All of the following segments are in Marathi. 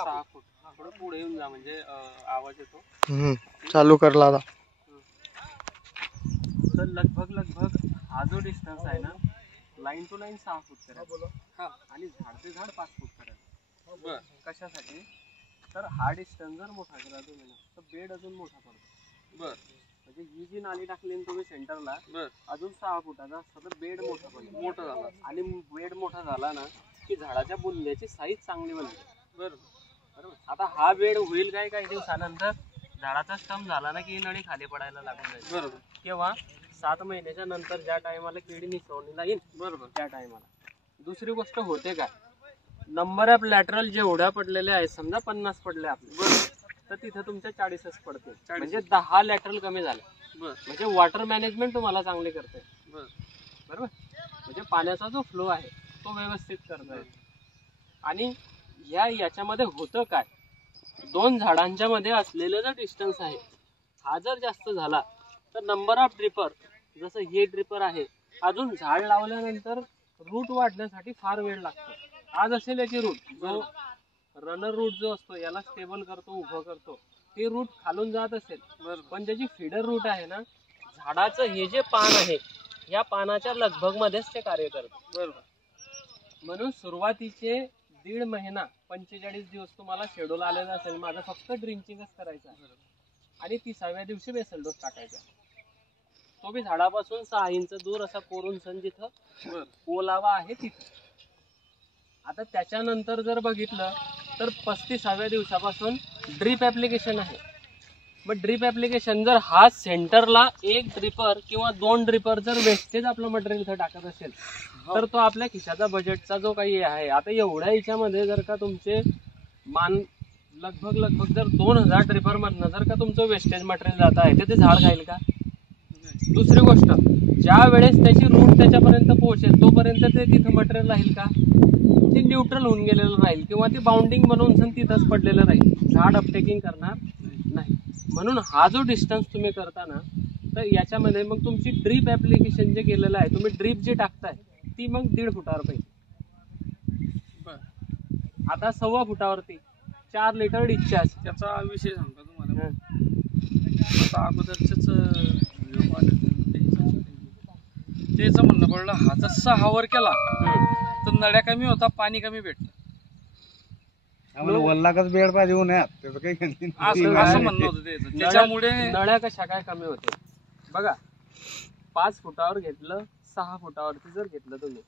6 फूट थोडं पुढे येऊन जा म्हणजे आवाज येतो. चालू करला आता. तर लगभग हा जो डिस्टन्स आहे ना लाईन टू लाईन 6 फूट करायचा आणि झाड ते झाड 5 फूट करायचं. बरं. कशासाठी तर हा डिस्टन्स जर मोठा केला तुम्ही ना तर बेड अजून मोठा पडतो. बरं. म्हणजे ही जी नाली टाकली ना तुम्ही सेंटरला अजून 6 फुटाचा असतं तर बेड मोठा पडतो. मोठा झाला आणि बेड मोठा झाला ना की झाडाच्या बुंद्याची साईज चांगली बनते. बरोबर. आता हा बेड होईल काय काही दिवसानंतर झाडाचा स्टंप झाला ना की नळी खाली पडायला लागून जाईल. बरोबर. केव्हा 7 महिन्याच्या नंतर ज्या टायमाला केळी निसवणीला येईल बरोबर त्या टायमाला. दुसरी गोष्ट होते काय नंबर ऑफ लॅटरल जेवढ्या पडलेले आहेत समजा 50 पडले आपले बरोबर तर तिथं तुमच्या 40च पडते म्हणजे 10 लॅटरल कमी झाले. म्हणजे वॉटर मॅनेजमेंट तुम्हाला चांगले करते. बरोबर. म्हणजे पाण्याचा जो फ्लो आहे तो व्यवस्थित करतोय. आणि याच्यामध्ये होतं काय 2 झाडांच्या मध्ये असलेलं जो डिस्टन्स आहे हा जर जास्त झाला तर नंबर ऑफ ड्रिपर जसं हे ड्रिपर आहे अजून झाड लावल्यानंतर रूट वाढण्यासाठी फार वेळ लागतो. आज असेल याची रूट जो रनर रूट जो असतो याला स्टेबल करतो उभं करतो ते रूट खालून जात असेल पण त्याची फीडर रूट आहे ना झाडाचं हे जे पान आहे या पानाच्या लगभग मध्येच ते कार्य करतं. बरोबर. म्हणून सुरुवातीचे 1.5 महिना 45 दिवस तुम्हाला शेड्यूल आलेला असेल माझं फक्त ड्रिंचिंगच करायचं आहे आणि 30व्या दिवशी बेसल डोस टाकायचा. तो बी झाडापासून 6 इंच दूर असा कोरून सण जिथं ओलावा आहे तिथं. आता त्याच्यानंतर जर बघितलं तर 35व्या दिवसापासून ड्रीप ऍप्लिकेशन आहे. मग ड्रीप ऍप्लिकेशन जर हा सेंटरला 1 ड्रिपर किंवा 2 ड्रिपर जर वेस्टेज आपलं मटेरियल इथं टाकत असेल तर तो आपल्या खिशाचा बजेटचा जो काही आहे आता एवढ्या याच्यामध्ये जर का तुमचे लगभग जर 2000 ड्रिपर मधनं जर का तुमचं वेस्टेज मटेरियल जात आहे तर ते झाड खाईल का. दुसरी गोष्ट ज्या वेळेस त्याची रूट त्याच्यापर्यंत पोहोचेल तोपर्यंत ते तिथं मटेरियल राहील का ते न्यूट्रल होऊन गेलेलं राहील किंवा ते बाउंडिंग बनवून तिथंच पडलेलं राहील. झाड अपटेकिंग करणार नाही. म्हणून हा जो डिस्टन्स तुम्ही करता ना तर याच्यामध्ये मग तुमची ड्रीप ऍप्लिकेशन जे केलेलं आहे तुम्ही ड्रीप जी टाकताय ती मग 1.5 फुटावर पाहिजे. आता 1.25 फुटावरती 4 लिटर डिस्चार्ज. त्याचा विषय सांगतो तुम्हाला. आता अगोदरच त्याचं म्हणणं पडलं हा जर 6 वर केला तर नळ्या कमी होता पाणी कमी भेटतं. वल्लाकच बेड पाहिजे उन्हात त्याचं काही असं म्हणणं होतं त्याचं. त्याच्यामुळे नळ्या कशा काय कमी होते बघा. 5 फुटावर घेतलं 6 फुटावरती जर घेतलं तुम्ही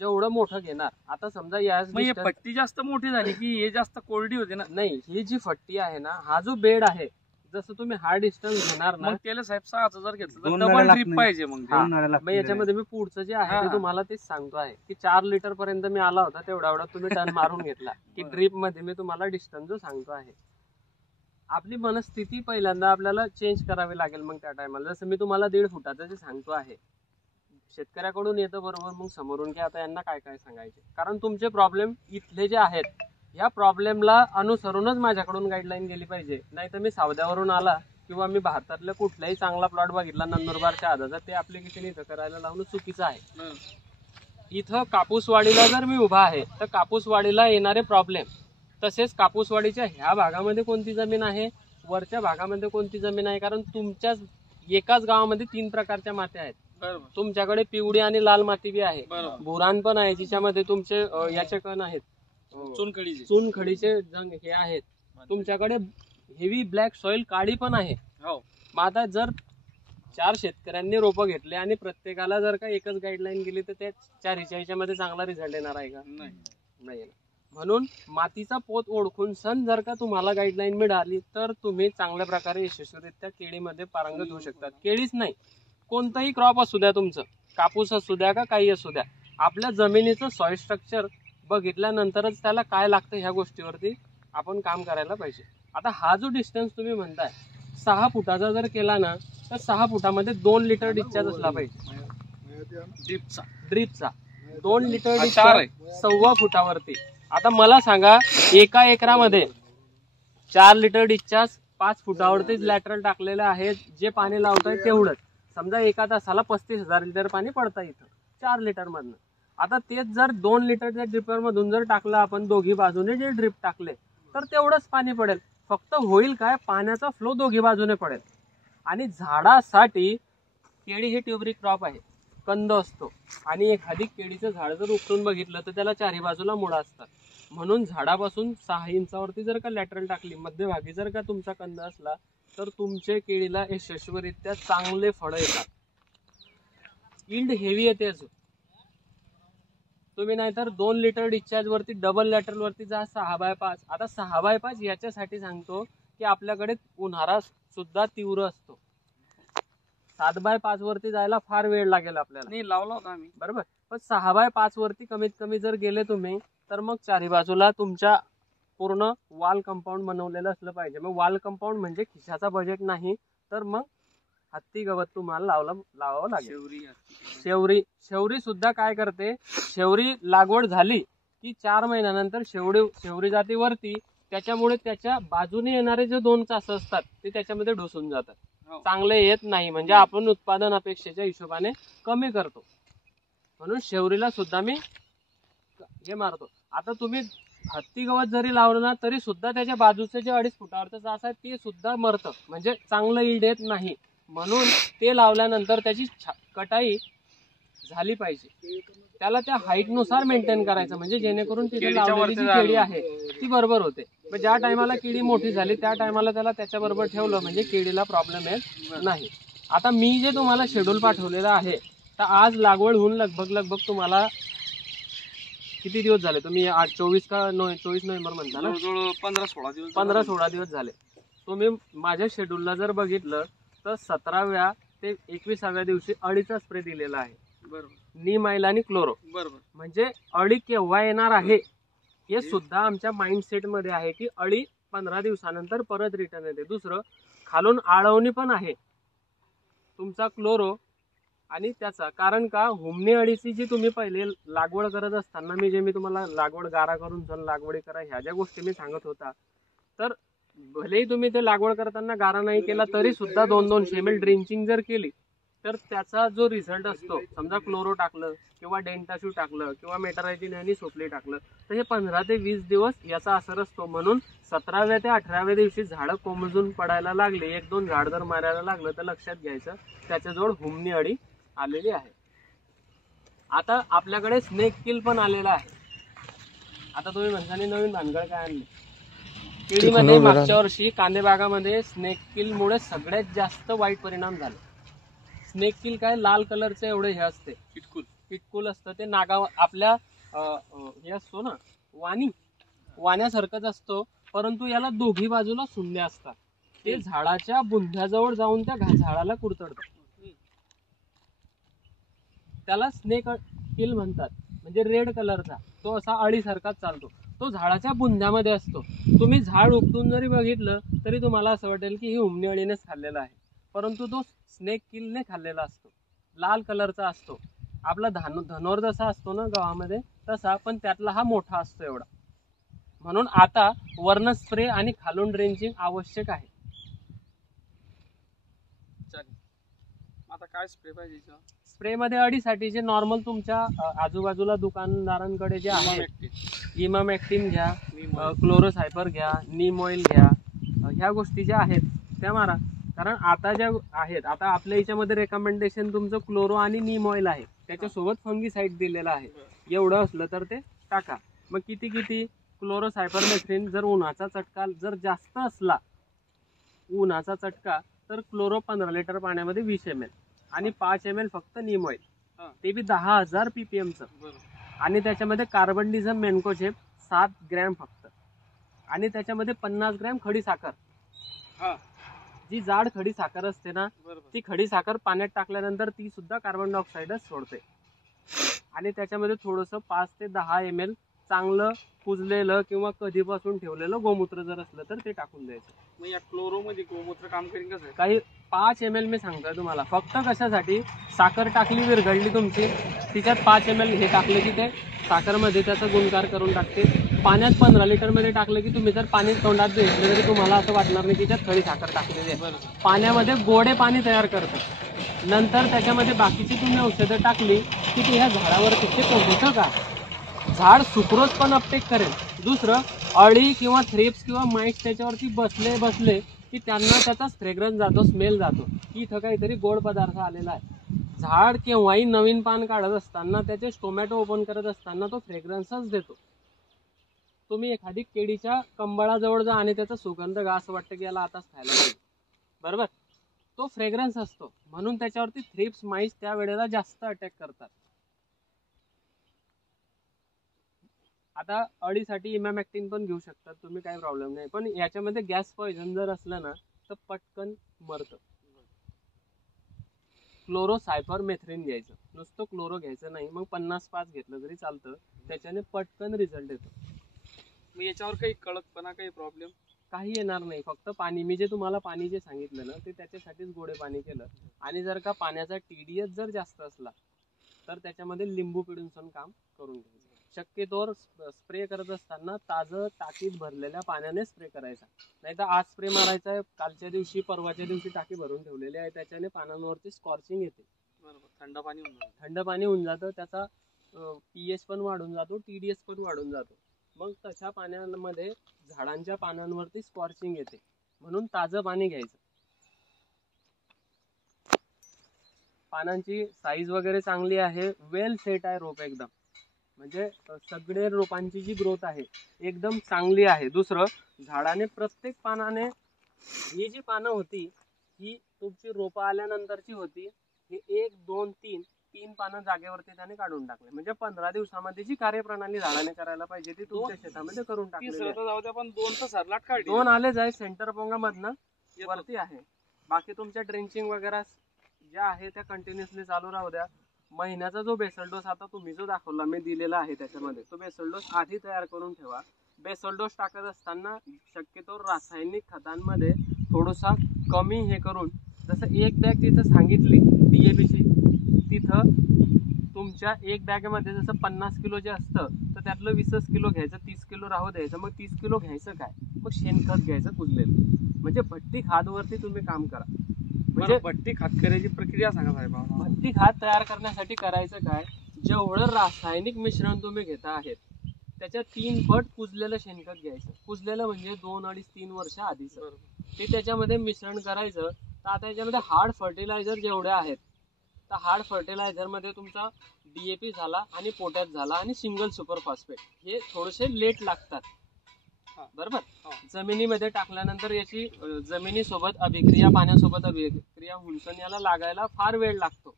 जेवढं मोठं घेणार आता समजा या पट्टी जास्त मोठी झाली की हे जास्त कोरडी होते ना. नाही ही जी फट्टी आहे ना हा जो बेड आहे जसं तुम्ही हा डिस्टन्स घेणार ना त्याला साहेब 6000 घेतलं तर डबल ड्रीप पाहिजे. मग याच्यामध्ये मी पुढचं जे आहे ते तुम्हाला तेच सांगतो आहे की 4 लिटर पर्यंत मी आला होता तेवढा तुम्ही टर्न मारून घेतला की ड्रीप मध्ये मी तुम्हाला डिस्टन्स जो सांगतो आहे. आपली मनस्थिती पहिल्यांदा आपल्याला चेंज करावी लागेल. मग त्या टायमाला जसं मी तुम्हाला 1.5 फुटाचं जे सांगतो आहे शेतकऱ्याकडून येतं बरोबर मग समोरून की आता यांना काय काय सांगायचे कारण तुमचे प्रॉब्लेम इथले जे आहेत या प्रॉब्लेमला अनुसरूनच माझ्याकडून गाईडलाईन गेली पाहिजे. नाही तर मी सावद्यावरून आला किंवा मी भारतातल्या कुठलाही चांगला प्लॉट बघितला नंदुरबारच्या आधारात ते ऍप्लिकेशन इथं करायला लावणं चुकीचं आहे. इथं कापूसवाडीला जर मी उभा आहे तर कापूसवाडीला येणारे प्रॉब्लेम तसेच कापूसवाडीच्या ह्या भागामध्ये कोणती जमीन आहे वरच्या भागामध्ये कोणती जमीन आहे कारण तुमच्याच एकाच गावामध्ये 3 प्रकारच्या माती आहेत. तुमच्याकडे पिवळी आणि लाल माती बी आहे बुराण पण आहे जिच्यामध्ये तुमचे याचे कण आहेत चुनखडीचे जंग हे आहेत. तुमच्याकडे हेवी ब्लॅक सॉइल काळी पण आहे. मग आता जर 4 शेतकऱ्यांनी रोपं घेतले आणि प्रत्येकाला जर का एकच गाईडलाईन गेली तर त्या 4 ह्याच्यामध्ये चांगला रिझल्ट येणार आहे का नाही. म्हणून मातीचा पोत ओळखून सण जर का तुम्हाला गाईडलाईन मिळाली तर तुम्ही चांगल्या प्रकारे यशस्वीरित्या केळीमध्ये पारंगत होऊ शकतात. केळीच नाही कोणतंही क्रॉप असू द्या तुमचं कापूस असू द्या का काही असू द्या आपल्या जमिनीचं सॉइल स्ट्रक्चर बघितल्यानंतरच त्याला काय लागतं ह्या गोष्टीवरती आपण काम करायला पाहिजे. आता हा जो डिस्टन्स तुम्ही म्हणताय 6 फुटाचा जर केला ना तर 6 फुटामध्ये 2 लिटर डिस्चार्ज असला पाहिजे ड्रीपचा 2 लिटर डिस्चार्ज 1.25 फुटावरती. आता मला सांगा एका एकरामध्ये 4 लिटर डिस्चार्ज 5 फुटावरतीच लॅटरल टाकलेले आहेत जे पाणी लावताय तेवढंच समजा एका तासाला 35,000 लिटर पाणी पडतं इथं 4 लिटर मधनं आता तेच जर 2 लिटरच्या ड्रिपर मधून जर टाकलं आपण, दोघी बाजूने जे ड्रिप टाकले तर तेवढंच पाणी पडेल. फक्त होईल काय, पाण्याचा फ्लो दोघी बाजूने पडेल. आणि झाडासाठी केळी हे ट्युबरी क्रॉप आहे, कंद असतो. आणि एखादी केळीचं झाड जर उपटून बघितलं तर त्याला चारी बाजूला मुळा असतात. म्हणून झाडापासून 6 इंचावरती जर का लॅटरल टाकली, मध्यभागी जर का तुमचा कंद असला तर तुमचे केळीला यशस्वीरित्या चांगले फळं येतात. इल्ड हेवी येते अजून. तुम्ही नाहीतर 2 लिटर डिस्चार्ज वरती डबल लॅटरल वरती जा 6x5. आता 6x5 याच्यासाठी सांगतो की आपल्याकडे उन्हाळा सुद्धा तीव्र असतो. 7x5 वरती जायला फार वेळ लागेल आपल्याला. नाही लावला होता आम्ही बरोबर. पण 6x5 वरती कमीत कमी जर गेले तुम्ही तर मग चारी बाजूला तुमच्या पूर्ण वॉल कंपाऊंड बनवलेलं असलं पाहिजे. मग वॉल कंपाऊंड म्हणजे खिशाचा बजेट नाही तर मग हत्ती गवत तुम्हाला लावावं लागेल. शेवरी सुद्धा काय करते, शेवरी लागवड झाली की 4 महिन्यानंतर शेवरी जाते वरती. त्याच्यामुळे त्याच्या बाजूने येणारे जे 2 चास असतात ते त्याच्यामध्ये ढोसून जातात. चांगले येत नाही, म्हणजे आपण उत्पादन अपेक्षेच्या हिशोबाने कमी करतो. म्हणून शेवरीला सुद्धा मी हे मारतो. आता तुम्ही हत्ती गवत जरी लावलं ना तरी सुद्धा त्याच्या बाजूचे जे 2.5 फुटावरचं चास आहे ते सुद्धा मरतं, म्हणजे चांगलं यील्ड येत नाही. म्हणून ते लावल्यानंतर त्याची कटाई झाली पाहिजे. त्याला त्या हाईट नुसार मेंटेन करायचं, म्हणजे जेणेकरून तिथे लावलेली जी केळी आहे ती बरोबर होते. पण ज्या टायमाला केळी मोठी झाली त्या टायमाला त्याला त्याच्याबरोबर ठेवलं म्हणजे केळीला प्रॉब्लेम येत नाही. आता मी जे तुम्हाला शेड्यूल पाठवलेलं आहे तर आज लागवड होऊन लगभग तुम्हाला किती दिवस झाले, तुम्ही 24 नोव्हेंबर म्हणता ना, 15-16 दिवस झाले. तुम्ही माझ्या शेड्यूलला जर बघितलं तर 17व्या ते 21व्या दिवशी अळीचा स्प्रे दिलेला आहे. बरोबर. नीम ऑइल आणि क्लोरो. बरोबर. म्हणजे अळी केव्हा येणार आहे हे सुद्धा आमच्या माइंडसेट मध्ये आहे की अळी 15 दिवसानंतर परत रिटर्न येते. दुसरं खालून आळवणी पण आहे तुमचा क्लोरो आणि त्याचा. कारण का, हुमणी अळीची जी तुम्ही पहिले लागवड करत असताना मी तुम्हाला लागवड गारा करून चल लागवडी करा ह्या ज्या गोष्टी मी सांगत होता, तर भलेही तुम्ही ते लागवड करताना गारा नाही केला तरी सुद्धा 200 ml ड्रिंचिंग जर केली तर त्याचा जो रिझल्ट असतो, समजा क्लोरो टाकलं किंवा डेंटाशू टाकलं किंवा मेटारायझिन आणि सोपली टाकलं तर हे 15 ते 20 दिवस याचा असर असतो. म्हणून 17व्या ते 18व्या दिवशी झाडं कोमजून पडायला लागले, 1-2 झाड जर मारायला लागलं तर लक्षात घ्यायचं त्याच्याजवळ हुमणी अळी आलेली आहे. आता आपल्याकडे स्नेक किल पण आलेला आहे. आता तुम्ही म्हणताना नवीन भानगड काय आणली केळीमध्ये? मागच्या वर्षी कांदे बागामध्ये स्नेक किल मुळे सगळ्यात जास्त वाईट परिणाम झाले. स्नेक किल काय, लाल कलरचे एवढे हे असते, किटकुल असतं. ते नागा आपल्या हे असतो ना वाण्यासारखंच असतो, परंतु याला दोघी बाजूला सुंड्या असतात. ते झाडाच्या बुंध्याजवळ जाऊन त्या झाडाला कुरतडतात. त्याला स्नेक किल म्हणतात. म्हणजे रेड कलरचा तो असा अळीसारखाच चालतो, तो झाडाच्या बुंध्यामध्ये असतो. तुम्ही झाड उपटून जरी बघितलं तरी तुम्हाला असं वाटेल की ही हुमणी अळीनेच खाल्लेला आहे, परंतु तो स्नेक किलने खाल्लेला असतो. लाल कलरचा असतो. आपला धनोर जसा असतो ना गावामध्ये तसा, पण त्यातला हा मोठा असतो एवढा. म्हणून आता वर्ण स्प्रे आणि खालून ड्रेंचिंग आवश्यक आहे. आता काय स्प्रे पाहिजे? स्प्रे मध्ये अळीसाठी जे नॉर्मल तुमच्या आजूबाजूला दुकानदारांकडे जे आहे, इमामॅक्टिन घ्या, क्लोरोसायपर घ्या, नीम ऑइल घ्या, ह्या गोष्टी ज्या आहेत त्या मारा. कारण आता ज्या आहेत, आता आपल्या याच्यामध्ये रेकमेंडेशन तुमचं क्लोरो आणि नीम ऑइल आहे, त्याच्यासोबत फंगीसाइड दिलेलं आहे. एवढं असलं तर ते टाका. मग किती क्लोरोसायपरमेथ्रिन जर उन्हाचा चटका जर जास्त असला, उन्हाचा चटका, तर क्लोरो 15 लिटर पाण्यामध्ये 20 ml आणि 5 ml फक्त नीम ऑइल, ते बी 10,000 ppm चं. आणि त्याच्यामध्ये कार्बनडिझम मेन्कोचेप 7 ग्रॅम फक्त. आणि त्याच्यामध्ये 50 ग्रॅम खडी साखर. जी जाड खडी साखर असते ना, ती खडी साखर पाण्यात टाकल्यानंतर ती सुद्धा कार्बन डायऑक्साईडच सोडते. आणि त्याच्यामध्ये थोडंसं 5 ते 10 ml चांगलं कुजलेलं किंवा कधीपासून ठेवलेलं गोमूत्र जर असलं तर ते टाकून द्यायचं. मग या क्लोरो मध्ये गोमूत्र काम करेल कसं? काही 5 ml मी सांगतोय तुम्हाला. फक्त कशासाठी, साखर टाकली विरघळली तुमची, तिच्यात 5 ml हे टाकले की ते साखरमध्ये त्याचा गुणकार करून टाकते. पाण्यात 15 लिटर मध्ये टाकलं की तुम्ही जर पाणी तोंडात घेतलं तरी तुम्हाला असं वाटणार नाही की त्यात खडी साखर टाकलेली आहे. पाण्यामध्ये गोडे पाणी तयार करतं. नंतर त्याच्यामध्ये बाकीची तुम्ही औषधं टाकली की ते ह्या झाडावरती ते पोहोचतं का, झाड सुक्रोज पण अपटेक करेल. दुसरं, अळी किंवा थ्रिप्स किंवा माइट्स त्याच्यावरती बसले की त्यांना त्याचा फ्रेग्रन्स जातो, स्मेल जातो की इथं काहीतरी गोड पदार्थ आलेला आहे. झाड केव्हाही नवीन पान काढत असताना, त्याचे टोमॅटो ओपन करत असताना तो फ्रेग्रन्सच देतो. तुम्ही एखादी केळीच्या कंबळाजवळ जा आणि त्याचा सुगंध गा, असं वाटतं की याला आताच खायला पाहिजे, बरोबर. तो फ्रेग्रन्स असतो, म्हणून त्याच्यावरती थ्रिप्स, माइट्स त्या वेळेला जास्त अटॅक करतात. आता अळीसाठी इमॅमॅक्टिन पण घेऊ शकतात तुम्ही, काही प्रॉब्लेम नाही. पण याच्यामध्ये गॅस पॉइझन जर असलं ना तर पटकन मरतं. क्लोरोसायपरमेथ्रिन घ्यायचं, नुसतं क्लोरो घ्यायचं नाही. मग 50-5 घेतलं तरी चालतं, त्याच्याने पटकन रिझल्ट येतो. मग याच्यावर काही कडकपणा, काही प्रॉब्लेम काही येणार नाही. फक्त पाणी, मी जे तुम्हाला पाणी जे सांगितलं ना ते त्याच्यासाठीच गोडे पाणी केलं. आणि जर का पाण्याचा TDS जर जास्त असला तर त्याच्यामध्ये लिंबू पिळून काम करून घ्यायचं. शक्यतोवर स्प्रे करत असताना ताजं टाकीत भरलेल्या पाण्याने स्प्रे करायचा. नाही तर आज स्प्रे मारायचा आहे, कालच्या दिवशी परवाच्या दिवशी टाकी भरून ठेवलेली आहे, त्याच्याने पानांवरती स्कॉर्चिंग येते. बरोबर, थंड पाणी होऊन जातं. थंड पाणी होऊन जातं, त्याचा pH पण वाढून जातो, TDS पण वाढून जातो. मग तशा पाण्यामध्ये झाडांच्या पानांवरती स्कॉर्चिंग येते, म्हणून ताजं पाणी घ्यायचं. पानांची साईज वगैरे चांगली आहे, वेल सेट आहे रोप एकदम, म्हणजे सगळे रोपांची जी ग्रोथ आहे एकदम चांगली आहे. दुसरं, झाडाने प्रत्येक पानाने, ही जी पानं होती ही तुमची रोपं आल्यानंतरची होती, ही 1, 2, 3 पानं जागेवरती त्याने काढून टाकले. म्हणजे 15 दिवसामध्ये जी कार्यप्रणाली झाडाने करायला पाहिजे ती तुमच्या शेतामध्ये करून टाकली. जाऊ द्या, पण 2 तर सरलाट काढली. 2 आलेच आहे, सेंटर पोंगा मधनं वरती आहे. बाकी तुमच्या ड्रेंचिंग वगैरे ज्या आहे त्या कंटिन्युअसली चालू राहू द्या. महिन्याचा जो बेसल डोस आता तुम्ही जो दाखवला मी दिलेला आहे त्याच्यामध्ये, तो बेसल डोस आधी तयार करून ठेवा. बेसल डोस टाकत असताना शक्यतो रासायनिक खतांमध्ये थोडासा कमी हे करून, जसं एक बॅग जिथं सांगितली DAPची, तिथं तुमच्या एक बॅगमध्ये जसं 50 किलो जे असतं तर त्यातलं 20 किलो घ्यायचं, 30 किलो राहू द्यायचं. मग 30 किलो घ्यायचं काय, मग शेणखत घ्यायचं कुजलेलं. म्हणजे भट्टी खादवरती तुम्ही काम करा. म्हणजे भट्टी खात करायची प्रक्रिया सांगा साहेब. भट्टी खात तयार करण्यासाठी करायचं काय, जेवढं रासायनिक मिश्रण तुम्ही घेता आहेत त्याच्या 3 पट कुजलेलं शेणखत घ्यायचं. कुजलेलं म्हणजे 2, 2.5, 3 वर्ष आधीच ते त्याच्यामध्ये मिश्रण करायचं. तर आता याच्यामध्ये हार्ड फर्टिलायझर जेवढे आहेत, तर हार्ड फर्टिलायझर मध्ये तुमचा DAP झाला आणि पोटॅश झाला आणि सिंगल सुपर फॉस्फेट, हे थोडेसे लेट लागतात, बरोबर. जमिनीमध्ये टाकल्यानंतर याची जमिनीसोबत अभिक्रिया, पाण्यासोबत अभिक्रिया होऊन याला लागायला फार वेळ लागतो.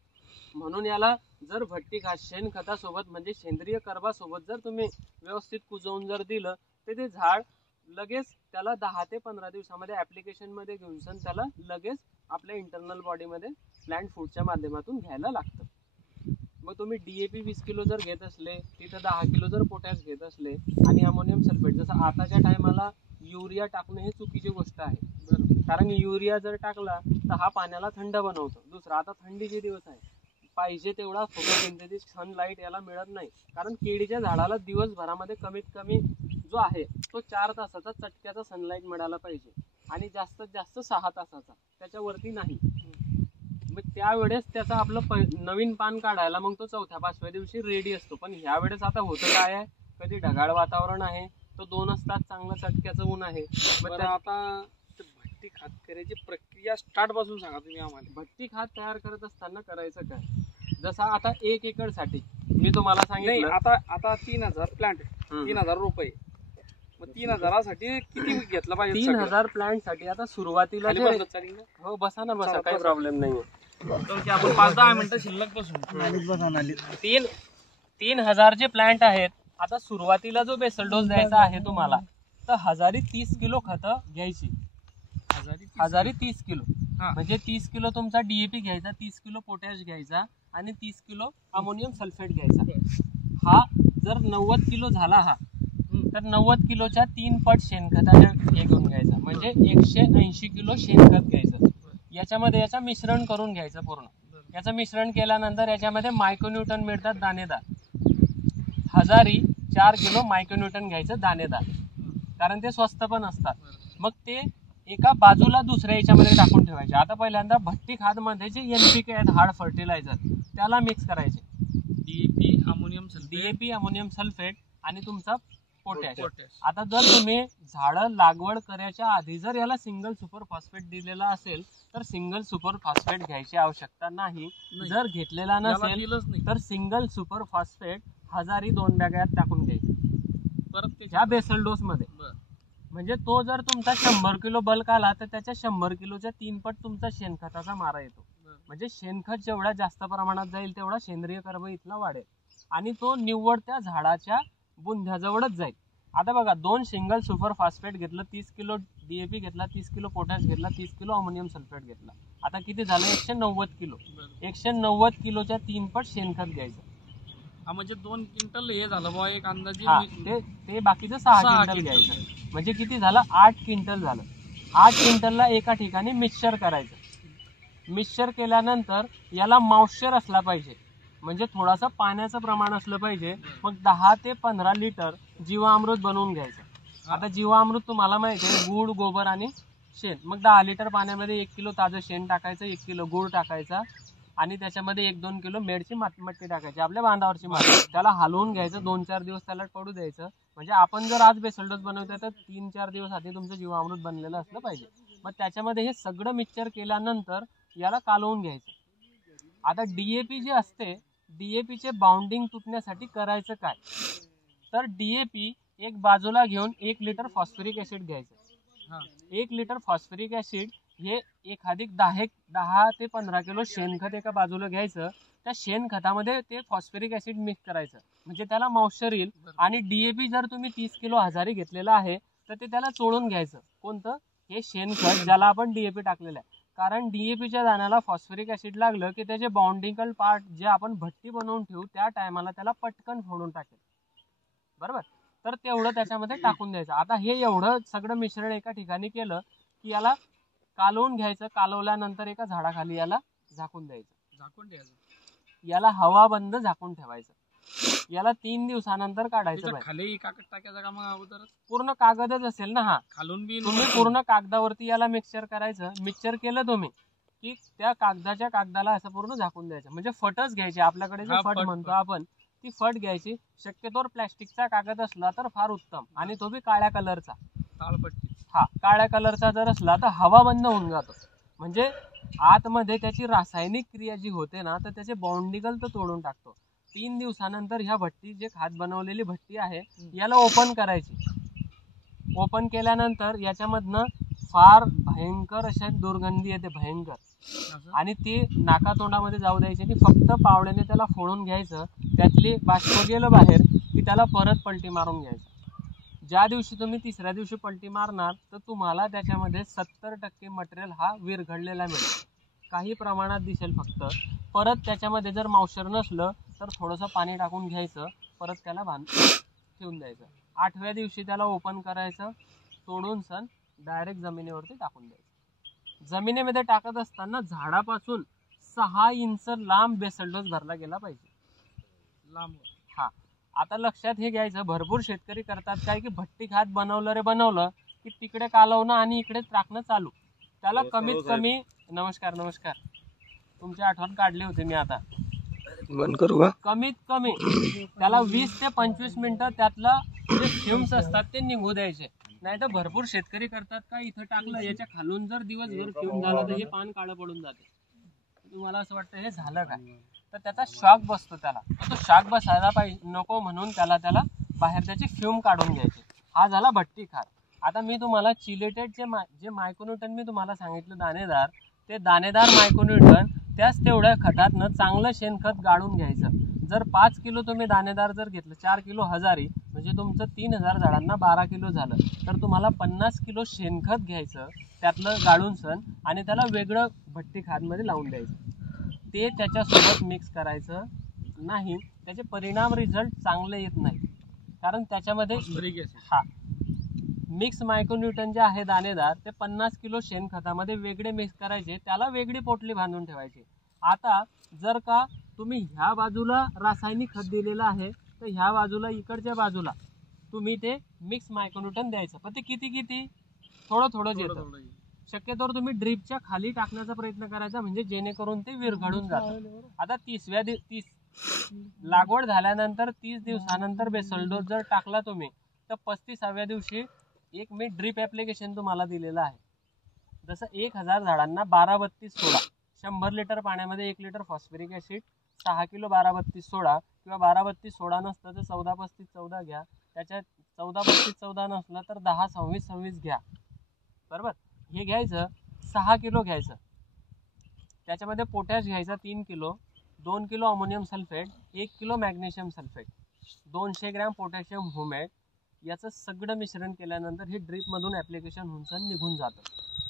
म्हणून याला जर भट्टी घास शेणखतासोबत म्हणजे सेंद्रिय कर्बासोबत जर तुम्ही व्यवस्थित कुजवून जर दिलं तर ते झाड लगेच त्याला 10 ते 15 दिवसामध्ये ऍप्लिकेशन मध्ये घेऊन त्याला लगेच आपल्या इंटरनल बॉडीमध्ये प्लांट फूडच्या माध्यमातून घ्यायला लागतं. मग तुम्ही DAP 20 किलो जर घेत असले, तिथं 10 किलो जर पोटॅश घेत असले आणि अमोनियम सल्फेट, जसं आताच्या टायमाला युरिया टाकणं हे चुकीची गोष्ट आहे, कारण युरिया जर टाकला तर हा पाण्याला थंड बनवतो. दुसरं, आता थंडीचे दिवस आहे, पाहिजे तेवढा फोटोसिंथेसिस सनलाईट याला मिळत नाही, कारण केळीच्या झाडाला दिवसभरामध्ये कमीत कमी जो आहे तो 4 तासाचा चटक्याचा सनलाईट मिळाला पाहिजे आणि जास्तीत जास्त 6 तासाचा, त्याच्यावरती नाही. मग त्यावेळेस त्याचा आपलं नवीन पान काढायला मग तो 4-5व्या दिवशी रेडी असतो. पण ह्या वेळेस आता होतं काय आहे, कधी ढगाळ वातावरण आहे, तो 2 तास चांगलं चटक्याचं ऊन आहे. मग आता भट्टी खात करायची प्रक्रिया स्टार्ट पासून सांगा तुम्ही आम्हाला. भट्टी खात तयार करत असताना करायचं काय, जसं आता 1 एकर साठी मी तुम्हाला सांगितलं, आता 3000 प्लांट, 3000 रुपये, मग 3000 साठी किती घेतलं पाहिजे? 3000 प्लांट साठी आता सुरुवातीला हो बसा ना, बसा, काही प्रॉब्लेम नाहीये. आपण 5-10 मिनिटं शिल्लक बसून 3000 जे प्लांट आहेत, आता सुरुवातीला जो बेसल डोस द्यायचा आहे तुम्हाला, तर 1030 किलो खतं घ्यायची. 1030 किलो म्हणजे 30 किलो तुमचा DAP घ्यायचा, 30 किलो पोटॅश घ्यायचा आणि 30 किलो अमोनियम सल्फेट घ्यायचा. हा जर 90 किलो झाला हा, तर 90 किलोच्या 3 पट शेणखताच्या हे घेऊन घ्यायचा, म्हणजे 180 किलो शेणखत घ्यायचं. याच्यामध्ये याचं मिश्रण करून घ्यायचं पूर्ण. याचं मिश्रण केल्यानंतर याच्यामध्ये मायक्रोन्यूटन मिळतात दाणेदार. हजारी 4 किलो मायक्रोन्यूटन घ्यायचं दाणेदार, कारण ते स्वस्त पण असतात. मग ते एका बाजूला दुसऱ्या याच्यामध्ये टाकून ठेवायचे. आता पहिल्यांदा भट्टी खाद मध्ये जे NPK आहेत हार्ड फर्टिलायझर त्याला मिक्स करायचे. DAP अमोनियम सल्फेट आणि तुमचा पोटॅश. आता जर तुम्ही झाडं लागवड करायच्या आधी जर याला सिंगल सुपर फॉस्फेट दिलेला असेल तर सिंगल सुपर फॉस्फेट घ्यायची आवश्यकता नाही. जर घेतलेला नसेल तर सिंगल सुपर फॉस्फेट 1002 बॅगात टाकून घ्यायची परत ह्या बेसल डोस मध्ये. म्हणजे तो जर तुमचा 100 किलो बल्क आला तर त्याच्या 100 किलोच्या 3 पट तुमचा शेणखताचा मारा येतो. म्हणजे शेणखत जेवढा जास्त प्रमाणात जाईल तेवढा सेंद्रिय कर्ब इथला वाढेल आणि तो निव्वळ त्या झाडाच्या बुंध्याजवळच जाईल. आता बघा 2 सिंगल सुपर फॉस्फेट घेतलं, 30 किलो DAP घेतला, 30 किलो पोटॅश घेतला, 30 किलो अमोनियम सल्फेट घेतला. आता किती झालं? 190 किलो. 190 किलोच्या 3 पट शेणखत घ्यायचं. म्हणजे 2 क्विंटल हे झालं बुवा एक अंदाजे. ते बाकीचं 6 क्विंटल घ्यायचं. म्हणजे किती झालं? 8 क्विंटल झालं. 8 क्विंटलला एका ठिकाणी मिक्सचर करायचं. मिक्सचर केल्यानंतर याला मॉइश्चर असला पाहिजे, म्हणजे थोडासा पाण्याचं प्रमाण असलं पाहिजे. मग 10 ते 15 लिटर जीवामृत बनवून घ्यायचं. आता जीवामृत तुम्हाला माहिती आहे, गुळ, गोबर आणि शेण. मग 10 लिटर पाण्यामध्ये 1 किलो ताजं शेण टाकायचं, 1 किलो गुळ टाकायचा आणि त्याच्यामध्ये 1-2 किलो मेडची मट्टी टाकायची, आपल्या बांधावरची माती. त्याला हलवून घ्यायचं, 2-4 दिवस त्याला पडू द्यायचं. म्हणजे आपण जर आज बेसल डोस बनवतोय तर 3-4 दिवस आधी तुमचं जीवामृत बनलेलं असलं पाहिजे. मग त्याच्यामध्ये हे सगळं मिक्सचर केल्यानंतर याला कालवून घ्यायचं. आता DAP जे असते, DAP चे बाउंडिंग तुटण्यासाठी करायचं काय? तर DAP एक बाजूला घेऊन 1 लिटर फॉस्फरिक ऍसिड घ्यायचं. 1 लिटर फॉस्फरिक ऍसिड हे 10 ते 15 किलो शेणखत एका बाजूला घ्यायचं. त्या शेणखतामध्ये ते फॉस्फरिक ऍसिड मिक्स करायचं, म्हणजे त्याला मॉइश्चर येईल. आणि DAP जर तुम्ही 30 किलो हजारी घेतलेला आहे तर ते त्याला चोळून घ्यायचं. कोणतं? हे शेणखत ज्याला आपण DAP टाकलेलं आहे. कारण DAPच्या दाण्याला फॉस्फरिक ऍसिड लागलं की त्याचे बाउंडिंगल पार्ट जे आपण भट्टी बनवून ठेवू त्या टायमाला त्याला पटकन फोडून टाकेल. बरोबर? तर तेवढं त्याच्यामध्ये टाकून द्यायचं. आता हे एवढं सगळं मिश्रण एका ठिकाणी केलं की याला कालवून घ्यायचं. कालवल्यानंतर एका झाडाखाली याला झाकून द्यायचं. याला हवा बंद झाकून ठेवायचं. याला 3 दिवसानंतर काढायचं. खाली कागद टाकायचा का मग अगोदर? पूर्ण कागदच असेल ना. हा खालून बी तुम्ही पूर्ण कागदावरती याला मिक्सचर करायचं. मिक्सचर केलं तुम्ही की त्या कागदाला असं पूर्ण झाकून द्यायचं. म्हणजे फटच घ्यायची, आपल्याकडे जो फट म्हणतो आपण, ती फट घ्यायची. शक्यतोवर प्लॅस्टिकचा कागद असला तर फार उत्तम, आणि तो बी काळ्या कलरचा. काळ्या कलरचा जर असला तर हवा बंद होऊन जातो. म्हणजे आतमध्ये त्याची रासायनिक क्रिया जी होते ना, तर त्याचे बाउंडिंगल तो तोडून टाकतो. 3 दिवसानंतर ह्या भट्टी, जे खात बनवलेली भट्टी आहे, याला ओपन करायची. ओपन केल्यानंतर याच्यामधनं फार भयंकर अशा दुर्गंधी येते, भयंकर. आणि ती नाकातोंडामध्ये जाऊ द्यायची आणि फक्त पावड्याने त्याला फोडून घ्यायचं. त्यातली बाष्प गेलं बाहेर की त्याला परत पलटी मारून घ्यायचं. ज्या दिवशी तुम्ही 3ऱ्या दिवशी पलटी मारणार तर तुम्हाला त्याच्यामध्ये 70% मटेरियल हा विरघडलेला मिळेल. काही प्रमाणात दिसेल फक्त. परत त्याच्यामध्ये जर मॉइश्चर नसलं तर थोडंसं पाणी टाकून घ्यायचं, परत त्याला ठेवून द्यायचं. 8व्या दिवशी त्याला ओपन करायचं, तोडून सण डायरेक्ट जमिनीवरती टाकून द्यायचं. जमिनीमध्ये टाकत असताना झाडापासून 6 इंच लांब बेसल डोस भरला गेला पाहिजे. लांब. हा. आता लक्षात हे घ्यायचं, भरपूर शेतकरी करतात काय की भट्टी खात बनवलं की तिकडे कालवणं आणि इकडे टाकणं चालू. त्याला कमीत कमी नमस्कार तुमची आठवण काढली होती मी आता. बंद करू का? कमीत कमी त्याला 20 ते 25 मिनिटं त्यातला जे फ्युम्स असतात ते निघू द्यायचे. नाही तर भरपूर शेतकरी करतात का, इथं टाकलं याच्या खालून जर दिवसभर फ्युम झाला तर हे पान काळं पडून जाते. तुम्हाला असं वाटतं हे झालं काय, तर त्याचा शॉक बसतो. त्याला तो शॉक बसायला पाहिजे नको म्हणून त्याला बाहेर त्याची फ्युम काढून घ्यायची. हा झाला भट्टी खात. आता मी तुम्हाला चिलेटेड जे मायक्रोन्यूटन मी तुम्हाला सांगितलं दाणेदार, ते दाणेदार मायक्रोन्यूटन त्याच तेवढ्या खतातनं चांगलं शेणखत गाळून घ्यायचं. जर 5 किलो तुम्ही दाणेदार जर घेतलं, 4 किलो हजारी म्हणजे तुमचं 3000 झाडांना 12 किलो झालं, तर तुम्हाला 50 किलो शेणखत घ्यायचं त्यातलं गाळून सण, आणि त्याला वेगळं भट्टी खातमध्ये लावून द्यायचं. ते त्याच्यासोबत मिक्स करायचं नाही. त्याचे परिणाम रिझल्ट चांगले येत नाही, कारण त्याच्यामध्ये मिक्स मायक्रोन्यूटन जे आहे दाणेदार, ते 50 किलो शेणखतामध्ये वेगळे मिक्स करायचे, त्याला वेगळी पोटली बांधून ठेवायची. आता जर का तुम्ही ह्या बाजूला रासायनिक खत दिलेलं आहे तर ह्या बाजूला इकडच्या बाजूला तुम्ही ते मिक्स मायक्रोन्यूटन द्यायचं. पण ते किती थोडं थोडं येतं. शक्यतोवर तुम्ही ड्रीपच्या खाली टाकण्याचा प्रयत्न करायचा, म्हणजे जेणेकरून ते विरघळून जातं. आता 30 लागवड झाल्यानंतर 30 दिवसानंतर बेसल डोस जर टाकला तुम्ही, तर 35व्या दिवशी एक मी ड्रीप ऍप्लिकेशन तुम्हाला दिलेलं आहे. जसं 1000 झाडांना 12-32 सोडा, 100 लिटर पाण्यामध्ये 1 लिटर फॉस्फरिक ऍसिड, 6 किलो 12-32 सोडा, किंवा 12-32 सोडा नसतं तर 14-35-14 घ्या. त्याच्यात 14-35-14 नसलं तर 10-26-26 घ्या. बरोबर. हे घ्यायचं, 6 किलो घ्यायचं. त्याच्यामध्ये पोटॅश घ्यायचा 3 kilo, 2 kilo ammonium sulphate, 1 kilo magnesium sulphate, 200 gram potassium humate. याचं सगळं मिश्रण केल्यानंतर हे ड्रीपमधून ॲप्लिकेशन होऊन निघून जातं.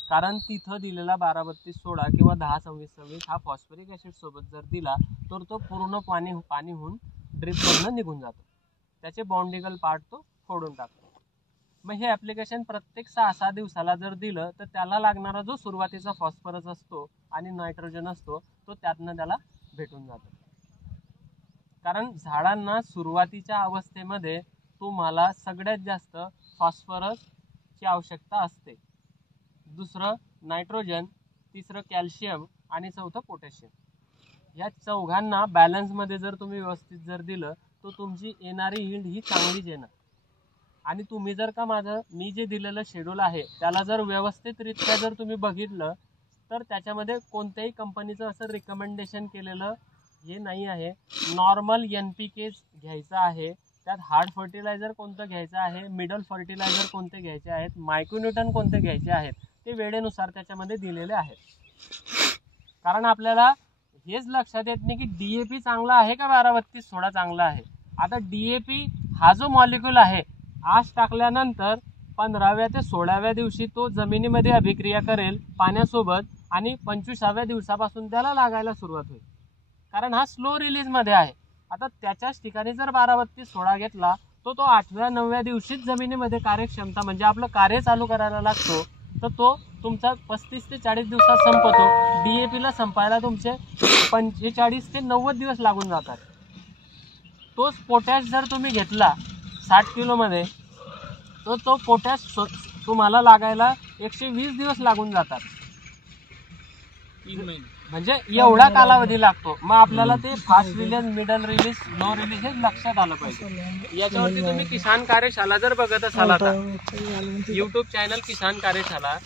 कारण तिथं दिलेला 12-32 सोडा किंवा 10-26-26 हा फॉस्फरिक ॲसिड सोबत जर दिला तर तो पूर्ण पाणी होऊन ड्रीपमधून निघून जातो. त्याचे बॉन्डिगल पार्ट तो फोडून टाकतो. मग हे ॲप्लिकेशन प्रत्येक 6-6 दिवसाला जर दिलं तर त्याला लागणारा जो सुरुवातीचा फॉस्फरस असतो आणि नायट्रोजन असतो तो त्यातनं त्याला भेटून जातो. कारण झाडांना सुरुवातीच्या अवस्थेमध्ये तुम्हाला सगळ्यात जास्त फॉस्फरसची आवश्यकता असते, दुसरं नायट्रोजन, तिसरं कॅल्शियम आणि चौथं पोटॅशियम. या चौघांना बॅलन्समध्ये जर तुम्ही व्यवस्थित जर दिलं तर तुमची येणारी यील्ड ही चांगलीच येणार. आणि तुम्ही जर का मी जे दिलेलं शेड्यूल आहे त्याला जर व्यवस्थितरित्या जर तुम्ही बघितलं तर त्याच्यामध्ये कोणत्याही कंपनीचं असं रिकमेंडेशन केलेलं हे नाही आहे. नॉर्मल NPK घ्यायचं आहे, त्यात हार्ड फर्टिलायझर कोणतं घ्यायचं आहे, मिडल फर्टिलायझर कोणते घ्यायचे आहेत, मायक्रोन्यूटन कोणते घ्यायचे आहेत, ते वेळेनुसार त्याच्यामध्ये दिलेले आहेत. कारण आपल्याला हेच लक्षात येत नाही की DAP चांगला आहे का 12-32 सोडा चांगला आहे. आता DAP हा जो मॉलिक्यूल आहे, आज टाकल्यानंतर 15व्या ते 16व्या दिवशी तो जमिनीमध्ये अभिक्रिया करेल पाण्यासोबत आणि 25व्या दिवसापासून त्याला लागायला सुरुवात होईल. कारण हा स्लो रिलीजमध्ये आहे. आता त्याच्याच ठिकाणी जर 12-32 सोडा घेतला तो 8व्या-9व्या दिवशीच जमिनीमध्ये कार्यक्षमता म्हणजे आपलं कार्य चालू करायला लागतो, तर तो तुमचा 35 ते 40 दिवसात संपतो. DAP ला संपायला तुमचे 45 ते 90 दिवस लागून जातात. तोच पोटॅश जर तुम्ही घेतला 60 किलोमध्ये तर तो पोटॅश तुम्हाला लागायला 120 दिवस लागून जातात. 3 महिने म्हणजे एवढा कालावधी लागतो. मग आपल्याला ते fast release, middle release, slow release हे लक्षात आलं पाहिजे. याच्यावरती तुम्ही किसान कार्यशाला जर बघत असाल, आता YouTube चॅनल किसान कार्यशाला,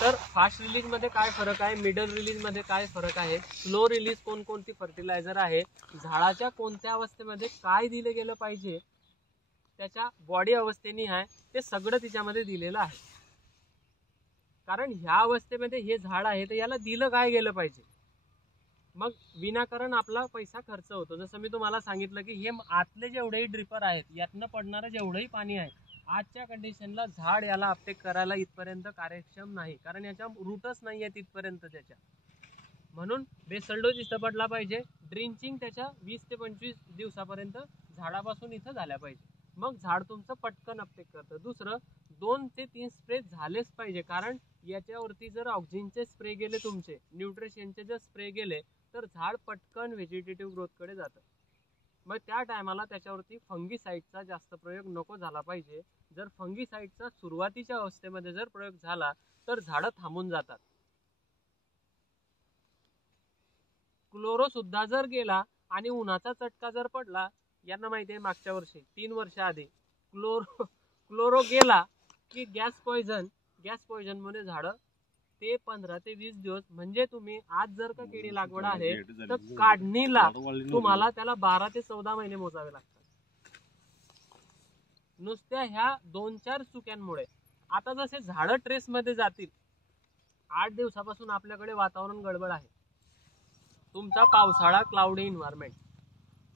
तर फास्ट रिलीज मध्ये काय फरक आहे, मिडल रिलीज मध्ये काय फरक आहे, स्लो रिलीज कोणकोणती फर्टिलायझर आहे, झाडाच्या कोणत्या अवस्थेमध्ये काय दिले गेलं पाहिजे, त्याच्या बॉडी अवस्थेनी आहे, ते सगळं तिच्यामध्ये दिलेलं आहे. कारण ह्या अवस्थेमध्ये हे झाड आहे तर याला दिलं काय गेलं पाहिजे. मग विनाकारण आपला पैसा खर्च होतो. जसं मी तुम्हाला सांगितलं की हे आतले जेवढेही ड्रिपर आहेत यातनं पडणारं जेवढंही पाणी आहे आजच्या कंडिशनला झाड याला अपटेक करायला इथपर्यंत कार्यक्षम नाही, कारण याच्या रूटच नाही आहे तिथपर्यंत त्याच्या. म्हणून बेसल डोस इथं पडला पाहिजे, ड्रिंचिंग त्याच्या 20 ते 25 दिवसापर्यंत झाडापासून इथं झाल्या पाहिजे. मग झाड तुमचं पटकन अपटेक करतं. दुसरं 2 ते 3 स्प्रे झालेच पाहिजे, कारण याच्यावरती जर ऑक्सिजनचे स्प्रे गेले, तुमचे न्यूट्रिशनचे जर स्प्रे गेले तर झाड पटकन व्हेजिटेटिव्ह ग्रोथकडे जातं. मग त्या टायमाला त्याच्यावरती फंगीसाईडचा जास्त प्रयोग नको झाला पाहिजे. जर फंगीसाईडचा सुरुवातीच्या अवस्थेमध्ये जर प्रयोग झाला तर झाडं थांबून जातात. क्लोरो सुद्धा जर गेला आणि उन्हाचा चटका जर पडला, यांना माहिती आहे मागच्या वर्षी 3 वर्ष आधी क्लोरो गेला की गॅस पॉइझन मध्ये झाडं ते 15 ते 20 दिवस, म्हणजे तुम्ही आज जर का केळी लागवड आहे तर काढणीला तुम्हाला त्याला 12 ते 14 महिने मोजावे लागतात. नुसत्या ह्या 2-4 चुक्यांमुळे. आता जसे झाडं ट्रेस मध्ये जातील, 8 दिवसापासून आपल्याकडे वातावरण गडबड आहे, तुमचा पावसाळा क्लाउडी एन्व्हायरमेंट.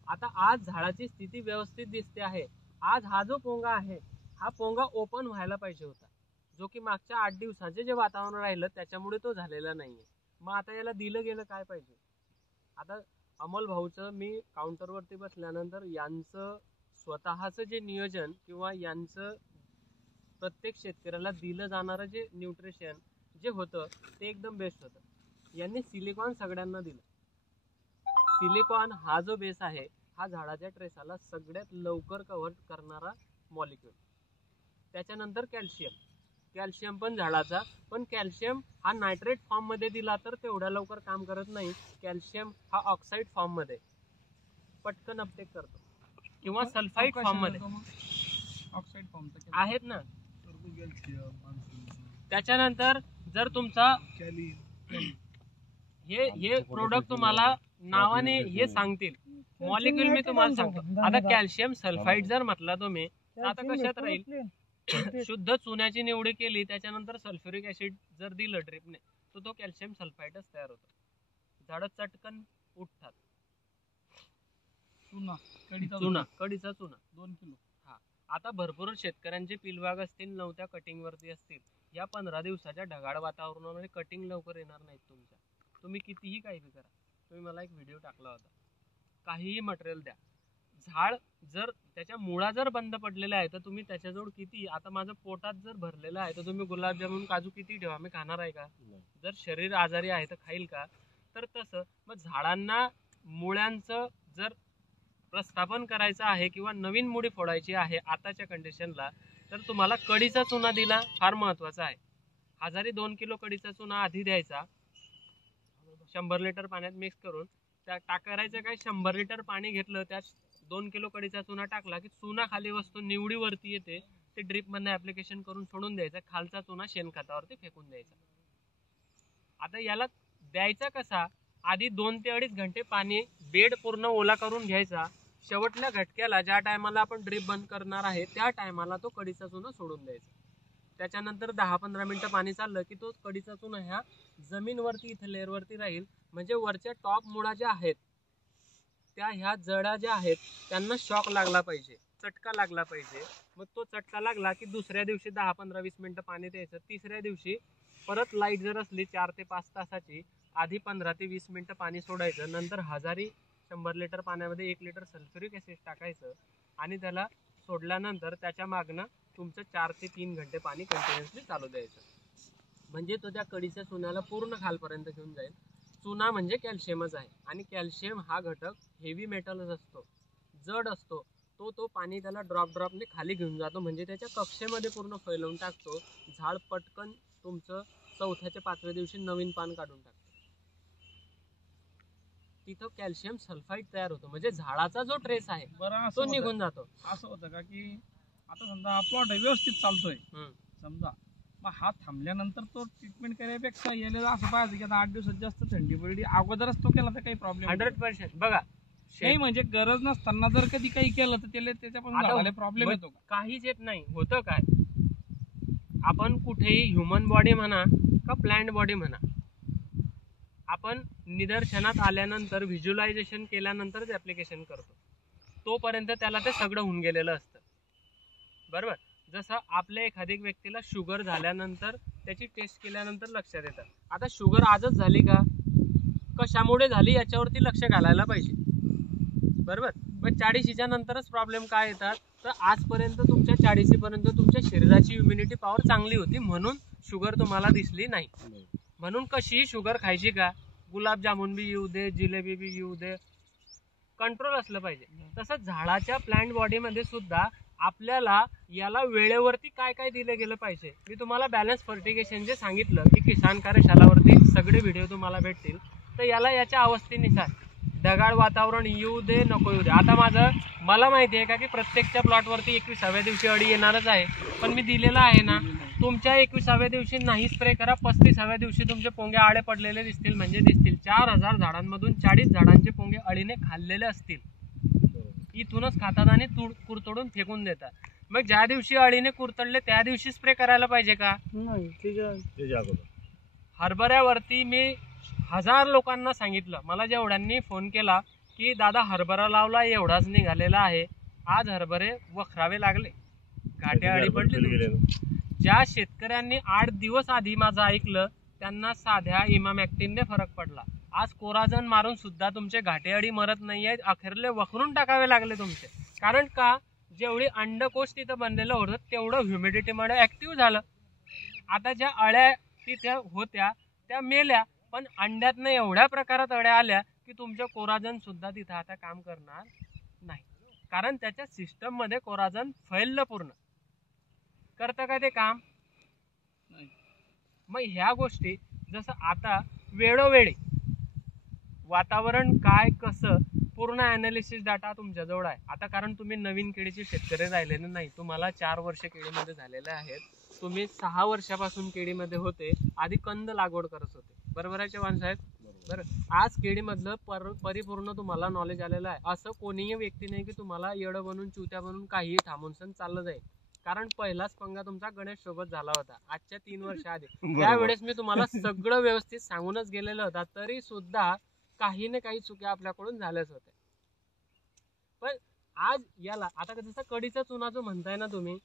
आता आज झाडाची स्थिती व्यवस्थित दिसते आहे. आज हा जो पोंगा आहे हा पोंगा ओपन व्हायला पाहिजे होता, जो की मागच्या 8 दिवसाचे जे वातावरण राहिलं त्याच्यामुळे तो झालेला नाहीये. मग आता याला दिलं गेलं काय पाहिजे. आता अमोल भाऊचं मी काउंटरवरती बसल्यानंतर यांचं स्वतःचं जे नियोजन किंवा यांचं प्रत्येक शेतकऱ्याला दिलं जाणारं जे न्यूट्रिशन जे होतं ते एकदम बेस्ट होतं. यांनी सिलिकॉन सगळ्यांना दिलं. सिलिकॉन हा जो बेस आहे हा झाडाच्या ट्रेसाला सगळ्यात लवकर कव्हर करणारा मॉलिक्यूल. त्याच्यानंतर कॅल्शियम पण झाडाचा, पण कॅल्शियम हा नायट्रेट फॉर्म मध्ये दिला तर तेवढ्या लवकर काम करत नाही. कॅल्शियम हा ऑक्साईड फॉर्म मध्ये पटकन अपटेक करतो, किंवा सल्फाईड फॉर्म मध्ये ऑक्साईड फॉर्म आहेत ना. त्याच्यानंतर जर तुमचा हे प्रोडक्ट तुम्हाला नावाने हे सांगतील, मॉलिक्यूल मी तुम्हाला सांगतो. आता कॅल्शियम सल्फाईड जर म्हटला तुम्ही, आता कशात राहील? शुद्ध चुन्याची निवडी केली, त्याच्यानंतर सल्फ्युरिक ऍसिड जर दिलं ड्रिपने, तर तो कॅल्शियम सल्फाईडच तयार होतो. झाडं चटकन उठतात. कडीचा चुना 2 किलो. हा, आता भरपूर शेतकऱ्यांचे पिलबाग असतील, नवत्या कटिंग वरती असतील. या 15 दिवसाच्या ढगाळ वातावरणामध्ये कटिंग लवकर येणार नाहीत तुमच्या. तुम्ही कितीही काही करा. तुम्ही मला एक व्हिडिओ टाकला होता, काहीही मटेरियल द्या, झाड जर त्याच्या मुळा जर बंद पडलेला आहे तर तुम्ही त्याच्याजवळ किती, आता माझं पोटात जर भरलेलं आहे तर तुम्ही गुलाबजामुन काजू किती ठेवा, मी खाणार आहे का? जर शरीर आजारी आहे तर खाईल का? तर तसं मग झाडांना मुळ्यांचं जर प्रस्थापन करायचं आहे किंवा नवीन मुळी फोडायची आहे आताच्या कंडिशनला, तर तुम्हाला कडीचा चुना दिला फार महत्वाचा आहे. 2 किलो कडीचा चुना आधी द्यायचा, 100 लिटर पाण्यात मिक्स करून त्या टाकायचं. काय 100 लिटर पाणी घेतलं, त्यात 2 किलो कडीचा चुना टाकला की चुना खाली वस्तू निवडीवरती येते, ते ड्रिप मध्ये ऍप्लिकेशन करून सोडून द्यायचा. खालचा चुना शेणखतावरती फेकून द्यायचा. आता याला द्यायचा कसा? आधी 2 ते 2.5 घंटे पाणी बेड पूर्ण ओला करून घ्यायचा. शेवटल्या घटक्याला ज्या टायमाला आपण ड्रिप बंद करणार आहे त्या टायमाला तो कडीचा चुना सोडून द्यायचा. त्याच्यानंतर 10-15 मिनिटं पाणी चाललं की तो कडीचा चुना ह्या जमीनवरती इथे लेअरवरती राहील. म्हणजे वरच्या टॉप मुळा ज्या आहेत त्या ह्या जडा ज्या आहेत त्यांना शॉक लागला पाहिजे, चटका लागला पाहिजे. मग तो चटका लागला की दुसऱ्या दिवशी 10-15-20 मिनिटं पाणी द्यायचं. तिसऱ्या दिवशी परत लाईट जर असली 4 ते 5 तासाची, आधी 15 ते 20 मिनिटं पाणी सोडायचं. नंतर 100 लिटर पाण्यामध्ये 1 लिटर सल्फ्युरिक ऍसिड टाकायचं आणि त्याला सोडल्यानंतर त्याच्या मागनं तुमचं 4 ते 3 घंटे पाणी कंटिन्युअसली चालू द्यायचं. म्हणजे तो त्या कडीच्या चुन्याला पूर्ण खालपर्यंत घेऊन जाईल. चुना म्हणजे कॅल्शियमच आहे, आणि कॅल्शियम हा घटक हेवी मेटलच असतो, जड असतो. तो पाणी त्याला ड्रॉपने खाली घेऊन जातो, म्हणजे त्याच्या कक्षेमध्ये पूर्ण फैलवून टाकतो. झाड पटकन तुमचं 4थ्या ते 5व्या दिवशी नवीन पान काढून टाकतो. तिथं कॅल्शियम सल्फाईड तयार होतो, म्हणजे झाडाचा जो ट्रेस आहे तो निघून जातो. असं होतं का की आता समजा हा प्लॉट व्यवस्थित चालतोय, समजा मग हा थांबल्यानंतर तो ट्रीटमेंट करण्यापेक्षा याला असं पाहिजे की आता 8 दिवसात जास्त थंडी पडली अगोदरच तो केला तर काही प्रॉब्लेम 100% बघा. नाही म्हणजे गरज नसताना जर कधी काही केलं तर त्याच्यापासून प्रॉब्लेम येतो का? काहीच येत नाही. होतं काय, आपण कुठेही ह्युमन बॉडी म्हणा का प्लांट बॉडी म्हणा, आपण निदर्शनात आल्यानंतर व्हिज्युअलायझेशन केल्यानंतरच ऍप्लिकेशन करतो. तोपर्यंत त्याला ते सगळं होऊन गेलेलं असतं, बरोबर. जसं आपल्या एखाद्या व्यक्तीला शुगर झाल्यानंतर त्याची टेस्ट केल्यानंतर लक्षात येतं. आता शुगर आजच झाली का, कशामुळे झाली याच्यावरती लक्ष घालायला पाहिजे, बरोबर. पण 40च्या नंतरच प्रॉब्लेम काय येतात, तर आजपर्यंत तुमच्या 40 पर्यंत तुमच्या शरीराची इम्युनिटी पॉवर चांगली होती म्हणून शुगर तुम्हाला दिसली नाही. म्हणून कशीही शुगर खायची का, गुलाबजामुन बी येऊ दे, जिलेबी बी येऊ दे, कंट्रोल असलं पाहिजे. तसंच झाडाच्या प्लांट बॉडीमध्ये सुद्धा आपल्याला याला वेळेवरती काय काय दिलं गेलं पाहिजे. मी तुम्हाला बॅलन्स फर्टिगेशन जे सांगितलं की किसान कार्यशालावरती सगळे व्हिडिओ तुम्हाला भेटतील. तर याला याच्या अवस्थेनुसार ढगाळ वातावरण येऊ दे नको येऊ दे. आता मला माहिती आहे का की प्रत्येकच्या प्लॉटवरती 21व्या दिवशी अळी येणारच आहे, पण मी दिलेला आहे ना, तुमच्या 21व्या दिवशी नाही स्प्रे करा, 35व्या दिवशी तुमचे पोंगे आळे पडलेले दिसतील, म्हणजे दिसतील. 4000 झाडांमधून 40 झाडांचे पोंगे अळीने खाल्लेले असतील. इथूनच खातात आणि कुरतडून फेकून देतात. मग ज्या दिवशी अळीने कुरतडले त्या दिवशी स्प्रे करायला पाहिजे का? हरभऱ्यावरती मी 1000 लोकांना सांगितलं, मला जेवढ्यांनी फोन केला की दादा हरभरा लावला एवढाच निघालेला आहे, आज हरभरे वखरावे लागले, घाटे अळी पडली. ज्या शेतकऱ्यांनी 8 दिवस आधी माझं ऐकलं त्यांना साध्या इमामॅक्टिनने फरक पडला. आज कोराजन मारून सुद्धा तुमचे घाटे अळी मरत नाहीये, अखेरले वखरून टाकावे लागले तुमचे. कारण का, जेवढी अंडकोश तिथं बनलेलं होतं तेवढं ह्युमिडिटीमुळे ऍक्टिव्ह झालं. आता ज्या अळ्या तिथे होत्या त्या मेल्या, पण अंड्यातनं एवढ्या प्रकारात अळ्या आल्या की तुमच्या कोराजन सुद्धा तिथं आता काम करणार नाही, कारण त्याच्या सिस्टम मध्ये कोराजन फैललं पूर्ण. करतं का ते काम? मग ह्या गोष्टी जसं आता वेळोवेळी वातावरण काय कसं पूर्ण अनालिसिस डाटा तुमच्याजवळ आहे आता, कारण तुम्ही नवीन केळीचे शेतकरी राहिलेले नाही. तुम्हाला 4 वर्ष केळीमध्ये झालेले आहेत. तुम्ही 6 वर्षापासून केळीमध्ये होते, आधी कंद लागवड करत होते. बरोबर आहे चव्हाण साहेब? बरं, आज केळीमधलं परिपूर्ण तुम्हाला नॉलेज आलेलं आहे. असं कोणीही व्यक्ती नाही की तुम्हाला येडं बनून चुत्या बनून काहीही थांबून सण चाललं जाईल. कारण पहिलाच पंगा तुमचा गणेश सोबत झाला होता आजच्या 3 वर्ष आधी. त्यावेळेस मी तुम्हाला सगळं व्यवस्थित सांगूनच गेलेलं होता, तरी सुद्धा काही ना काही चुक्या आपल्याकडून झाल्याच होत्या. पण आज याला आता जसं कडीचा चुना जो म्हणताय ना तुम्ही,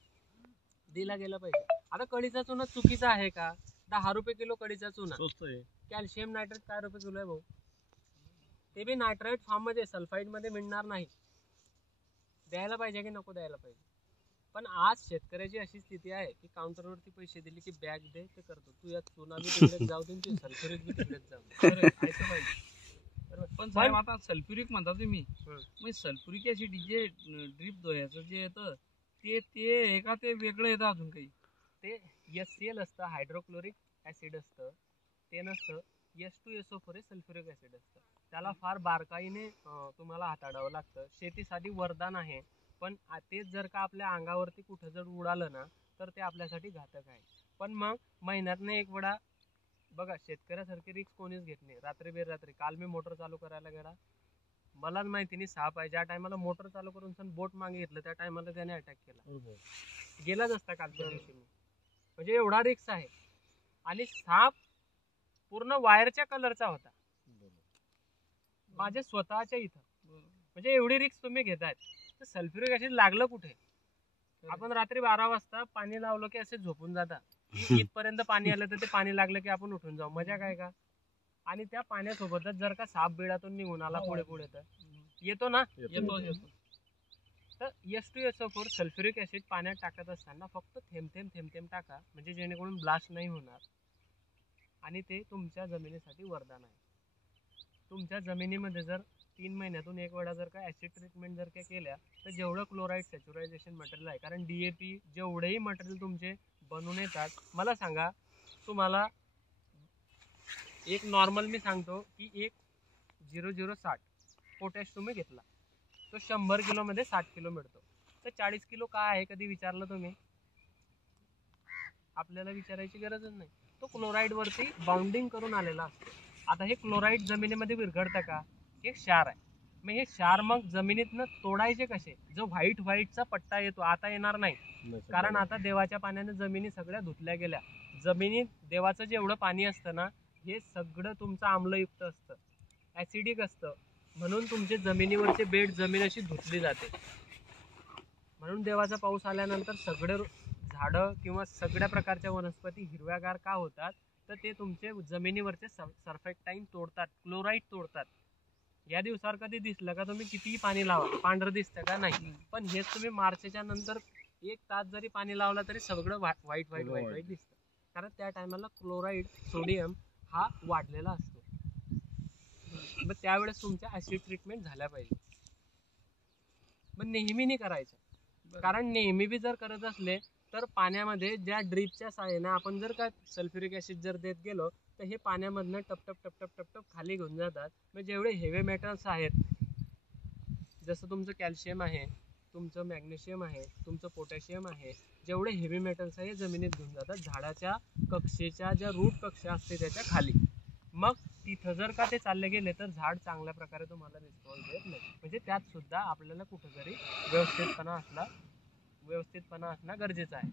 दिला गेला पाहिजे. आता कडीचा चुना चुकीचा आहे का? 10 रुपये किलो कडीचा चुना. कॅल्शियम नायट्रेट काय रुपये किलो आहे भाऊ? ते बी नायट्रेट फॉर्म मध्ये, सल्फाईड मध्ये मिळणार नाही. द्यायला पाहिजे की नको द्यायला पाहिजे? पण आज शेतकऱ्याची अशी स्थिती आहे की काउंटरवरती पैसे दिले की बॅग दे ते करतो. तू या चुना बी तिकडेच जाऊ दे, तू सल्फ्युरिक बी तिकडेच जाऊ दे. ऐकलं पाहिजे. पण साहेब आता सल्फ्युरिक म्हणता तुम्ही, मग सल्फ्युरिक ऍसिड जे ड्रीप धुयाचं जे येतं ते आहे का ते वेगळं येतं अजून काही? ते HCl असतं, हायड्रोक्लोरिक ऍसिड असतं. ते नसतं H2SO4 हे सल्फ्युरिक ऍसिड असतं. त्याला फार बारकाईने तुम्हाला हाताळावं लागतं. शेतीसाठी वरदान आहे, पण तेच जर का आपल्या अंगावरती कुठं जर उडालं ना तर ते आपल्यासाठी घातक आहे. पण मग महिन्यातनं एक वेळा बघा, शेतकऱ्यासारखी रिक्स कोणीच घेत नाही. रात्री बेरात्री काल मी मोटर चालू करायला गेला, मलाच माहिती नाही साप आहे. ज्या टायमाला मोटर चालू करून बोट मागे घेतलं त्या टायमाला त्याने अटॅक केला. गेलाच असता कालच्या दिवशी मी. म्हणजे एवढा रिक्स आहे. आणि साप पूर्ण वायरच्या कलरचा होता माझ्या स्वतःच्या इथं. म्हणजे एवढी रिक्स तुम्ही घेताय तर सल्फ्युरिक ऍसिड लागलं कुठे? आपण रात्री 12 वाजता पाणी लावलं की असे झोपून जाता. इथपर्यंत पाणी आलं तर ते पाणी लागलं की आपण उठून जाऊ. मजा काय का? आणि त्या पाण्यासोबतच जर का साप बिळातून निघून आला पुढे पुढे तर येतो ना? येतो. तर H2SO4 सल्फ्युरिक ऍसिड पाण्यात टाकत असताना फक्त थेंब थेंब टाका, म्हणजे जेणेकरून ब्लास्ट नाही होणार. आणि ते तुमच्या जमिनीसाठी वरदान आहे. तुमच्या जमिनीमध्ये जर 3 महिन्यातून एक वेळा जर का ऍसिड ट्रीटमेंट जर का केल्या तर जेवढं क्लोराईड सॅच्युरायझेशन मटेरियल आहे, कारण DAP जेवढेही मटेरियल तुमचे बनवून येतात, मला सांगा तुम्हाला एक नॉर्मल मी सांगतो की एक 0060 पोटॅश तुम्ही घेतला तो 100 किलो मध्ये 60 किलो मिळतो. तर 40 किलो काय आहे कधी विचारलं तुम्ही? आपल्याला विचारायची गरजच नाही. तो क्लोराईड वरती बाउंडिंग करून आलेला असतो. आता हे क्लोराईड जमिनीमध्ये विरघळतं का? हे क्षार आहे. मग हे क्षार मग जमिनीतनं तोडायचे कसे? जो व्हाईटचा पट्टा येतो आता येणार नाही, कारण आता देवाच्या पाण्याने जमिनी सगळ्या धुतल्या गेल्या. जमिनीत देवाचं जेवढं पाणी असतं ना हे सगळं तुमचं आम्लयुक्त असतं, ऍसिडिक असतं. म्हणून तुमचे जमिनीवरचे बेड जमीन अशी धुतली जाते. म्हणून देवाचा पाऊस आल्यानंतर सगळे झाडं किंवा सगळ्या प्रकारच्या वनस्पती हिरव्यागार का होतात? तर ते तुमचे जमिनीवरचे सर्फेक्टाईन तोडतात, क्लोराईड तोडतात. या दिवसावर कधी दिसलं का तुम्ही कितीही पाणी लावा पांढरं दिसतं का? नाही. पण हेच तुम्ही मार्चच्या नंतर 1 तास जरी पाणी लावला तरी सगळं व्हाईट दिसतं, कारण त्या टायमाला क्लोराईड सोडियम हा वाढलेला असतो. मग त्यावेळेस तुमच्या ऍसिड ट्रीटमेंट झाल्या पाहिजे. मग नेहमी नाही करायचं, कारण नेहमी बी जर करत असले तर पाण्यामध्ये ज्या ड्रीपच्या साहाय्याने आपण जर का सल्फ्युरिक ऍसिड जर देत गेलो तर हे पाण्यामधनं टप खाली घेऊन जातात. मग जेवढे हेवी मेटल्स आहेत, जसं तुमचं कॅल्शियम आहे, तुमचं मॅग्नेशियम आहे, तुमचं पोटॅशियम आहे, जेवढे हेवी मेटल्स आहे जमिनीत घेऊन जातात झाडाच्या कक्षेच्या ज्या रूट कक्षा असते त्याच्या खाली. मग तिथं जर का ते चालले गेले तर झाड चांगल्या प्रकारे तुम्हाला रिस्पॉन्स देत नाही. म्हणजे त्यात सुद्धा आपल्याला कुठेतरी व्यवस्थितपणा असणं गरजेचं आहे.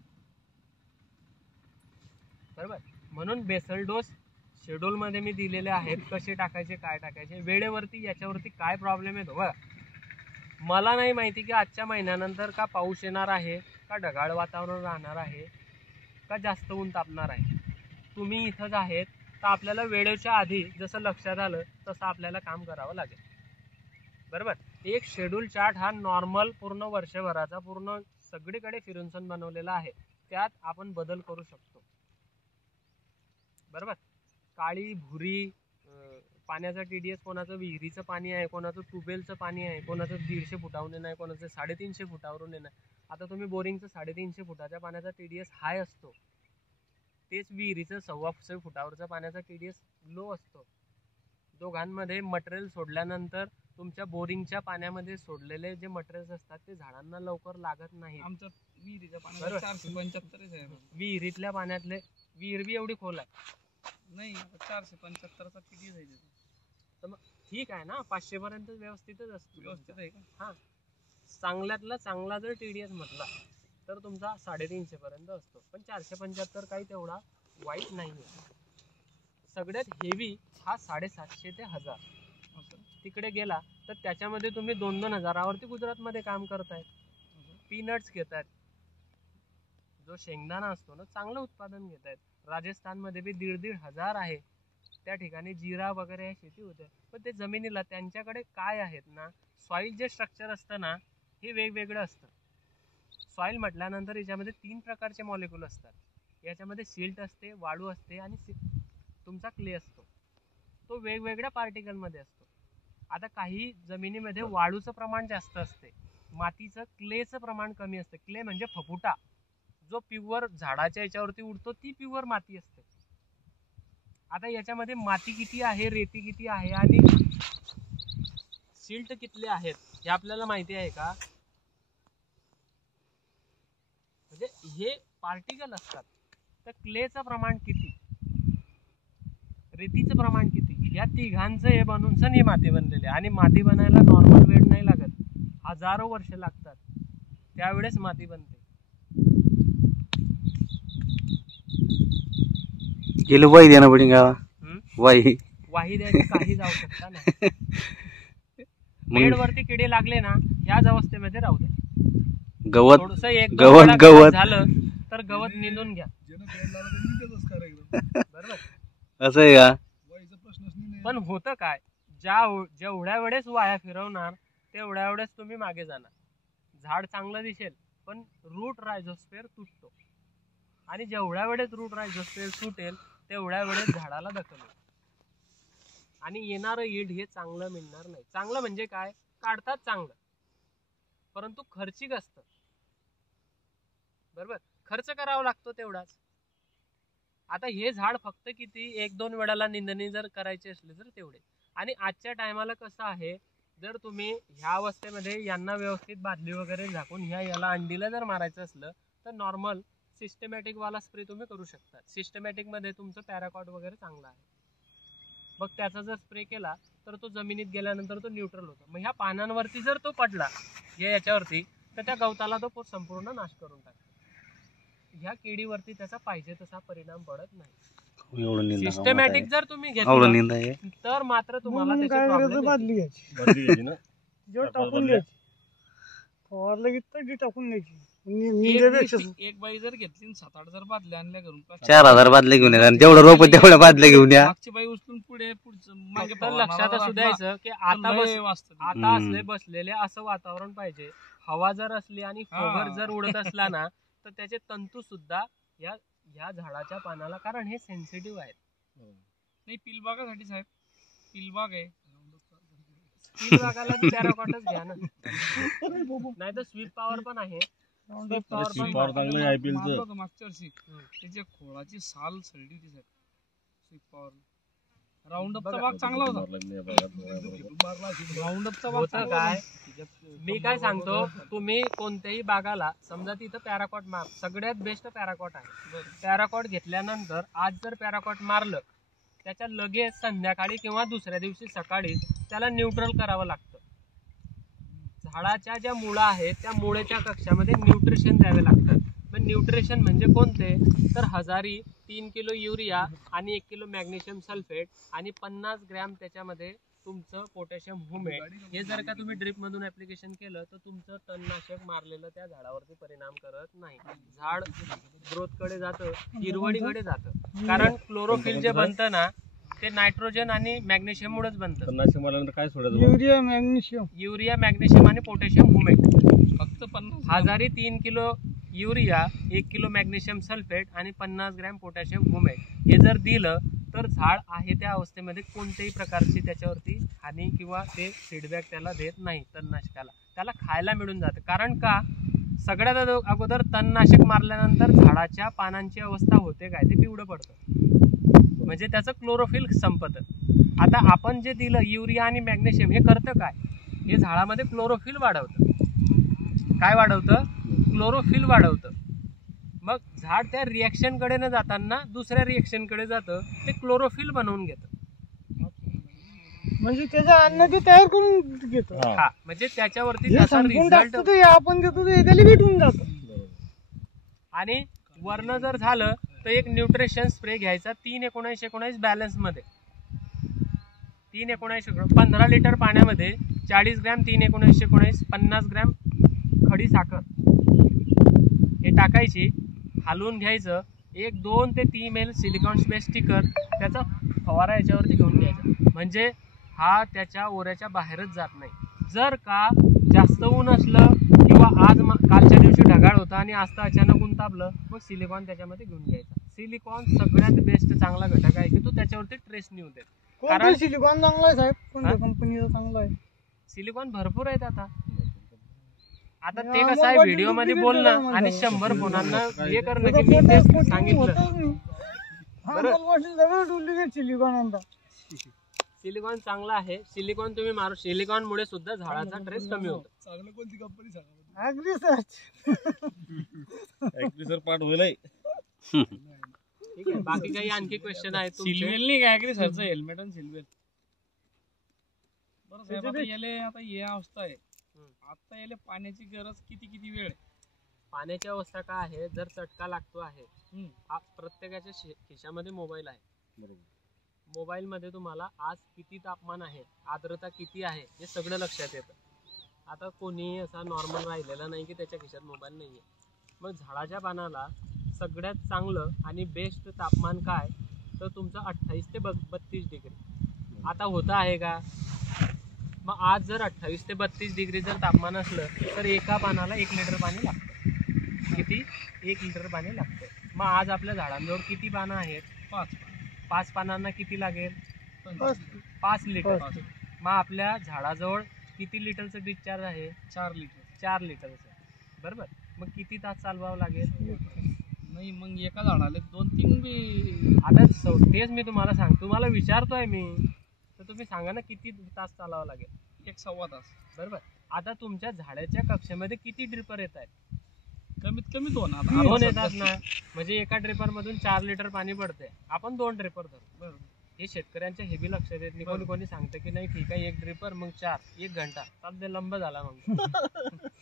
बरोबर? म्हणून बेसल डोस शेड्यूल मध्ये मी दिलेले आहेत, कसे टाकायचे काय टाकायचे वेळेवरती. याच्यावरती काय प्रॉब्लेम येतो बघा, मला नाही माहिती की आजच्या महिन्यानंतर का पाऊस येणार आहे, का ढगाळ वातावरण राहणार आहे, का जास्त ऊन तापणार आहे. तुम्ही इथंच आहेत तर आपल्याला वेळेच्या आधी जसं लक्षात आलं तसं आपल्याला काम करावं लागेल. बरोबर? एक शेड्यूल चार्ट हा नॉर्मल पूर्ण वर्षभराचा पूर्ण सगळीकडे फिरून बनवलेला आहे. त्यात आपण बदल करू शकतो. बरोबर? काळी भुरी पाण्याचा TDS कोणाचं विहिरीचं पाणी आहे, कोणाचं ट्यूबवेलचं पाणी आहे, कोणाचं 150 फुटावरून येणं आहे, कोणाचं 350 फुटावरून येणं आहे. आता तुम्ही बोरिंगचं 350 फुटाच्या पाण्याचा TDS हाय असतो, तेच विहिरीचं 1.25 फुटावरचा पाण्याचा TDS लो असतो. दोघांमध्ये मटेरियल सोडल्यानंतर तुमच्या बोरिंगच्या पाण्यामध्ये सोडलेले जे मटेरियल्स असतात ते झाडांना लवकर लागत नाही. आमचं विहिरीच्या पाण्याला 475 आहे. विहिरीतल्या पाण्यातले विहीर बी एवढी खोल आहे नाही, 475चा TDS आहे त्याचा. तर मग ठीक आहे ना, 500 पर्यंत व्यवस्थितच असतो. व्यवस्थित आहे का? हा, चांगल्यातला चांगला जर TDS म्हटला तर तुमचा 350 पर्यंत असतो, पण 475 काही तेवढा वाईट नाही आहे. सगळ्यात हेवी हा 750 ते 1000 तिकडे गेला तर त्याच्यामध्ये तुम्ही 2-2 हजारावरती गुजरातमध्ये काम करतायत, पीनट्स घेतायत. जो शेंगदाणा असतो ना, चांगलं उत्पादन घेत आहेत. राजस्थानमध्ये बी 1,500 हजार आहे, त्या ठिकाणी जिरा वगैरे हे शेती होते. पण ते जमिनीला त्यांच्याकडे काय आहेत ना, सॉईल जे स्ट्रक्चर असतं ना हे वेगवेगळं असतं. सॉईल म्हटल्यानंतर याच्यामध्ये 3 प्रकारचे मॉलिक्यूल असतात. याच्यामध्ये सिल्ट असते, वाळू असते आणि तुमचा क्ले असतो. तो वेगवेगळ्या पार्टिकलमध्ये असतो. आता काही जमिनीमध्ये वाळूचं प्रमाण जास्त असते, मातीचं क्लेचं प्रमाण कमी असतं. क्ले म्हणजे फफुटा, जो प्युअर झाडाच्या याच्यावरती उडतो, ती प्युअर माती असते. आता याच्यामध्ये माती किती आहे, रेती किती आहे आणि सिल्ट कितले आहेत हे आपल्याला माहिती आहे का? म्हणजे हे पार्टिकल असतात. तर क्लेचं प्रमाण किती, रेतीचं प्रमाण किती, या तिघांचं हे बनून सण ही माती बनलेली आहे. आणि माती बनायला नॉर्मल वेळ नाही लागत, हजारो वर्ष लागतात, त्यावेळेस माती बनते. गेलो वाही देना पडेगा. वाही द्यायची काही जाऊ शकता नाही. बेडवरती किडे लागले ना, याच अवस्थेमध्ये राहू द्या. गवत थोडस एक गवत झालं तर गवत निंदून घ्या, बरोबर असं आहे का? पण होतं काय, जेवढ्या वेळेस वाया फिरवणार तेवढ्या वेळेस तुम्ही मागे जाणार. झाड चांगलं दिसेल पण रूट रायझोस्फिअर तुटतो, आणि जेवढ्या वेळेस रूट रायझोस्फिअर सुटेल तेवढ्या वेळेस झाडाला दखल होईल आणि येणारं यील्ड हे चांगलं मिळणार नाही. चांगलं म्हणजे काय, काढतात चांगलं, परंतु खर्चिक असतं, बरोबर, खर्च करावा लागतो तेवढाच. आता हे झाड फक्त किती 1-2 वेळाला निंदणी जर करायची असली तर तेवढे. आणि आजच्या टायमाला कसं आहे, जर तुम्ही ह्या अवस्थेमध्ये यांना व्यवस्थित बादली वगैरे झाकून याला अंडीला जर मारायचं असलं तर नॉर्मल सिस्टमॅटिक वाला स्प्रे तुम्ही करू शकता. सिस्टमॅटिक मध्ये तुमचं पॅराकॉट वगैरे चांगला आहे, मग त्याचा जर स्प्रे केला तर तो जमिनीत गेल्यानंतर तो न्यूट्रल होतो. मग ह्या पानांवरती जर तो पडला याच्यावरती तर त्या गवताला तो संपूर्ण नाश करून टाकतो. ह्या किडीवरती त्याचा पाहिजे तसा परिणाम पडत नाही. सिस्टमॅटिक जर तुम्ही घेतलं तर मात्र तुम्हाला त्याचे प्रॉब्लेम बादली घ्यायची ना, टाकून घ्यायची, फवारलं की टाकून घ्यायची. एक बाई जर घेतली 7-8 जर बादल्या आणल्या करून 4,000 बादल्या घेऊन या, जेवढं रोप तेवढ्या बादल्या घेऊन या. मागची बाई उचलून पुढचं मागे लक्षात असू द्यायचं की आता असले बसलेले असं वातावरण पाहिजे. हवा जर असली आणि फोगर जर उडत असला ना तर त्याचे तंतू सुद्धा या झाडाच्या पानाला, कारण हे सेन्सिटिव्ह आहेत. नाही, पिलबागासाठी साहेब, पिलबाग आहे, पिलबागाला पॅराकॉटच घ्या ना, नाही तर स्वीप पॉवर पण आहे. मागच्या वर्षी त्याच्या खोळाची साल सडली होती साहेब. स्वीप पॉवर राऊंडअपचा भाग चांगला होता. राऊंडअपचा भाग काय, मी काय सांगतो, तुम्ही कोणत्याही बागाला समजा तिथं पॅराकॉट मार, सगळ्यात बेस्ट पॅराकॉट आहे. पॅराकॉट घेतल्यानंतर आज जर पॅराकॉट मारलं त्याच्या लगेच संध्याकाळी किंवा दुसऱ्या दिवशी सकाळी त्याला न्यूट्रल करावं लागतं. झाडाच्या ज्या मुळा आहेत त्या मुळेच्या कक्षामध्ये न्यूट्रिशन द्यावे लागतात. पण न्यूट्रिशन म्हणजे कोणते, तर 3 किलो युरिया आणि 1 किलो मॅग्नेशियम सल्फेट आणि 50 ग्रॅम त्याच्यामध्ये तुमचं पोटॅशियम हुमेट, हे जर का तुम्ही ड्रिप मधून ऍप्लिकेशन केलं तर तुमचं तणनाशक मारलेलं त्या झाडावरती परिणाम करत नाही. झाड ग्रोथ कडे जातं, हिरवणीकडे जातं. कारण क्लोरोफिल जे बनतं ना ते नायट्रोजन आणि मॅग्नेशियम मुळेच बनतं. काय सोडायचं, युरिया मॅग्नेशियम आणि पोटॅशियम हुमेट. फक्त 50 3 kilo urea, 1 kilo magnesium sulphate आणि 50 ग्रॅम पोटॅशियम हुमेट हे जर दिलं तर झाड आहे त्या अवस्थेमध्ये कोणत्याही प्रकारची त्याच्यावरती हानी किंवा ते फीडबॅक त्याला देत नाही तणनाशकाला, त्याला खायला मिळून जातं. कारण का, सगळ्यात अगोदर तणनाशक मारल्यानंतर झाडाच्या पानांची अवस्था होते काय, ते पिवळं पडतं, म्हणजे त्याचं क्लोरोफिल संपतं. आता आपण जे दिलं युरिया आणि मॅग्नेशियम, हे करतं काय, हे झाडामध्ये क्लोरोफिल वाढवतं. काय वाढवतं? क्लोरोफिल वाढवतं. मग झाड त्या रिॲक्शनकडे न जाताना दुसऱ्या रिॲक्शनकडे जातं, ते क्लोरोफिल बनवून घेतं. म्हणजे त्याचं अन्न ते तयार करून घेतो. हा, म्हणजे त्याच्यावरती जे त्याचा संपून रिझल्ट. टाकतो ते आपण देतो ते त्याला भेटून जातं. आणि वर्ण जर झालं तर एक न्यूट्रिशन स्प्रे घ्यायचा 3-19-19 बॅलन्स मध्ये. 3-19 15 लिटर पाण्यामध्ये 40 ग्रॅम 3-19-19 50 ग्रॅम खडी साखर हे टाकायची, हलवून घ्यायचं. 1-2 ते 3 ml सिलिकॉन स्पेस स्टिकर त्याचा फवारा याच्यावरती घेऊन घ्यायचा, म्हणजे हा त्याच्या ओऱ्याच्या बाहेरच जात नाही. जर का जास्त ऊन असलं किंवा आज कालच्या दिवशी ढगाळ होता आणि आज तर अचानक ऊन तापलं, मग सिलिकॉन त्याच्यामध्ये घेऊन घ्यायचा. सिलिकॉन सगळ्यात बेस्ट चांगला घटक आहे की तो त्याच्यावरती ट्रेस नाही होते. कारण सिलिकॉन चांगला आहे साहेब, कोणत्या कंपनीचा चांगला आहे? सिलिकॉन भरपूर आहेत आता ते कसं आहे, व्हिडिओ मध्ये बोलणं आणि 100 फोनांना हे करणं की मी तेच सांगितलं. सिलिकॉन चांगला आहे, सिलिकॉन तुम्ही मारू, सिलिकॉन मुळे सुद्धा झाडाचा ट्रेस कमी होतो. चांगलं कोणती कंपनी सांगा? ऍग्री पाठ होईल. ठीक आहे, बाकी काही आणखी क्वेश्चन आहे सिल्वेल नाही काय ऍग्री सरचं हेल्मेट आणि सिल्वेल. बरं साहेब, आता याले आता ही अवस्था आहे, आता याले पाण्याची गरज किती वेळ आहे? पाण्याची अवस्था काय आहे, जर चटका लागतो आहे, प्रत्येकाच्या खिशामध्ये मोबाईल आहे. बरोबर. मोबाईल मध्ये तुम्हाला आज किती तापमान आहे, आर्द्रता किती आहे, हे सगळं लक्षात येतं. आता कोणीही असा नॉर्मल राहिलेला नाही की त्याच्या खिशात मोबाईल नाही आहे. मग झाडाच्या पानाला सगळ्यात चांगलं आणि बेस्ट तापमान काय, तर तुमचं 28 ते 32 डिग्री. आता होतं आहे का? मग आज जर 28 ते 32 डिग्री जर तापमान असलं तर एका पानाला 1 लिटर पाणी लागतं. किती? 1 लिटर पाणी लागतं. मग आज आपल्या झाडांजवळ किती पानं आहेत? 5 पानांना किती लागेल? 5 लिटर. मग आपल्या झाडाजवळ किती लिटरचं डिस्चार्ज आहे? 4 लिटरचं. बरोबर. मग किती तास चालवावं लागेल? नाही, मग एका झाडाला 2-3 बी. आता तेच मी तुम्हाला सांगतो, तुम्हाला विचारतोय मी, तर तुम्ही सांगा ना किती तास चालवावं लागेल? 1-1.25 तास. बरोबर. आता तुमच्या झाडाच्या कक्षेमध्ये किती ड्रिपर येत आहेत? कमीत कमी 2 येतात ना, म्हणजे एका ड्रिपर मधून 4 लिटर पाणी पडते. आपण 2 ड्रिपर धरू. हे शेतकऱ्यांच्या हेबी लक्षात येत नाही. कोणी सांगतं की नाही ठीक आहे 1 ड्रिपर, मग 4, 1 घंटा चालते, लंब झाला. मग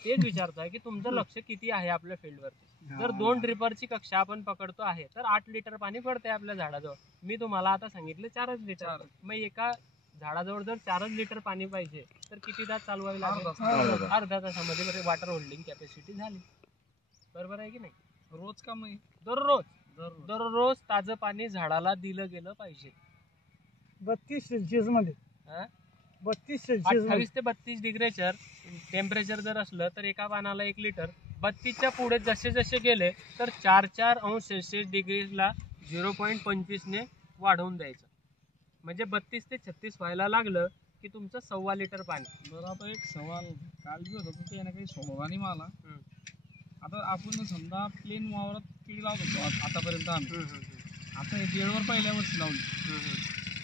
तेच विचारतोय की तुमचं लक्ष किती आहे आपल्या फील्डवरती. जर 2 ड्रिपरची कक्षा आपण पकडतो आहे तर 8 लिटर पाणी पडते आपल्या झाडाजवळ. मी तुम्हाला आता सांगितलं 4 लिटर. मग एका झाडाजवळ जर 4 लिटर पाणी पाहिजे तर किती तास चालवावी लागेल? अर्धा तासामध्ये वॉटर होल्डिंग कॅपॅसिटी झाली. बरोबर आहे की नाही? रोज का? मग दररोज ताजं पाणी झाडाला दिलं गेलं पाहिजे. 32 सेल्सिअस मध्ये. 28 ते 32 डिग्री टेम्परेचर जर असलं तर एका पानाला 1 लिटर. 32च्या पुढे जसे जसे गेले तर 4 अंश सेल्सिअस डिग्रीला 0.25 ने वाढवून द्यायचं. म्हणजे 32 ते 36 व्हायला लागलं की तुमचं 1.25 लिटर पाणी. बरं, आता एक सवाल काल बी होता, ते ना काही सोडवा नाही मला. आता आपण समजा प्लेन वावरात किडी लावत होतो आतापर्यंत आम्ही. आता हे बेडवर पहिल्या वर्षी लावली.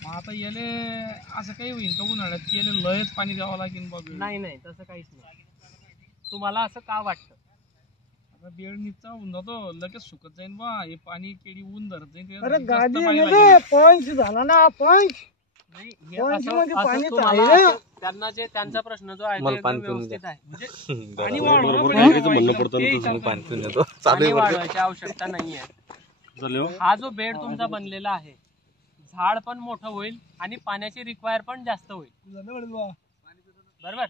मग आता याले असं काही होईल का उन्हाळ्यात की याले लयच पाणी द्यावं लागेल? बाबा नाही, तसं काहीच नाही. तुम्हाला असं का वाटतं? आता बेड निघता होऊन जातो, लगेच सुकत जाईन बा हे पाणी, केळी ऊन धरत जाईल. अरे गाडी पंच झाला ना, पंच. त्यांना जे त्यांचा प्रश्न जो आहे तो एकदम व्यवस्थित आहे. म्हणजे पाणी वाढवायची आवश्यकता नाहीये. हा जो बेड तुमचा बनलेला आहे, झाड पण मोठं होईल आणि पाण्याची रिक्वायर पण जास्त होईल. बरोबर.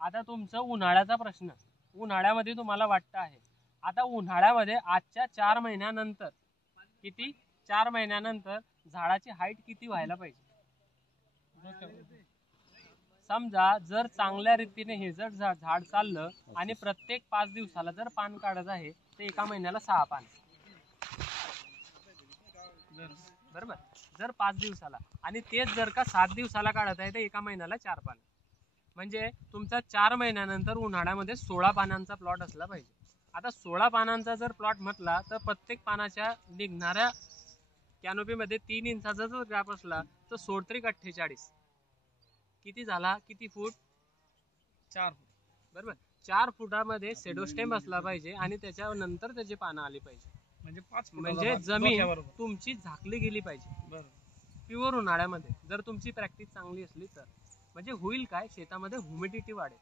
आता तुमचं उन्हाळ्याचा प्रश्न, उन्हाळ्यामध्ये तुम्हाला वाटतं आहे. आता उन्हाळ्यामध्ये आजच्या 4 महिन्यानंतर किती? 4 महिन्यानंतर झाडाची हाईट किती व्हायला पाहिजे? समजा जर चांगल्या रीतीने हे जर झाड चाललं आणि प्रत्येक 5 दिवसाला जर पान काढत आहे तर एका महिन्याला 6 पान. बरोबर. जर 5 दिवसाला, आणि तेच जर का 7 दिवसाला काढत आहे तर एका महिन्याला 4 पानं, म्हणजे तुमचा 4 महिन्यानंतर उन्हाळ्यामध्ये 16 पानांचा प्लॉट असला पाहिजे. आता 16 पानांचा जर प्लॉट म्हटला तर प्रत्येक पानाच्या निघणाऱ्या कॅनोपीमध्ये 3 इंचाचा जर गॅप असला तर 16×48 किती झाला, किती फूट? 4 फूट. बरोबर. 4 फुटामध्ये सेडोस्टेम असला पाहिजे आणि त्याच्यानंतर त्याची पानं आली पाहिजे. म्हणजे 5 फूट म्हणजे जमीन तुमची झाकली गेली पाहिजे बरोबर. प्युअर उन्हाळ्यामध्ये. जर तुमची प्रॅक्टिस चांगली असली तर म्हणजे होईल काय, शेतामध्ये ह्युमिडिटी वाढेल,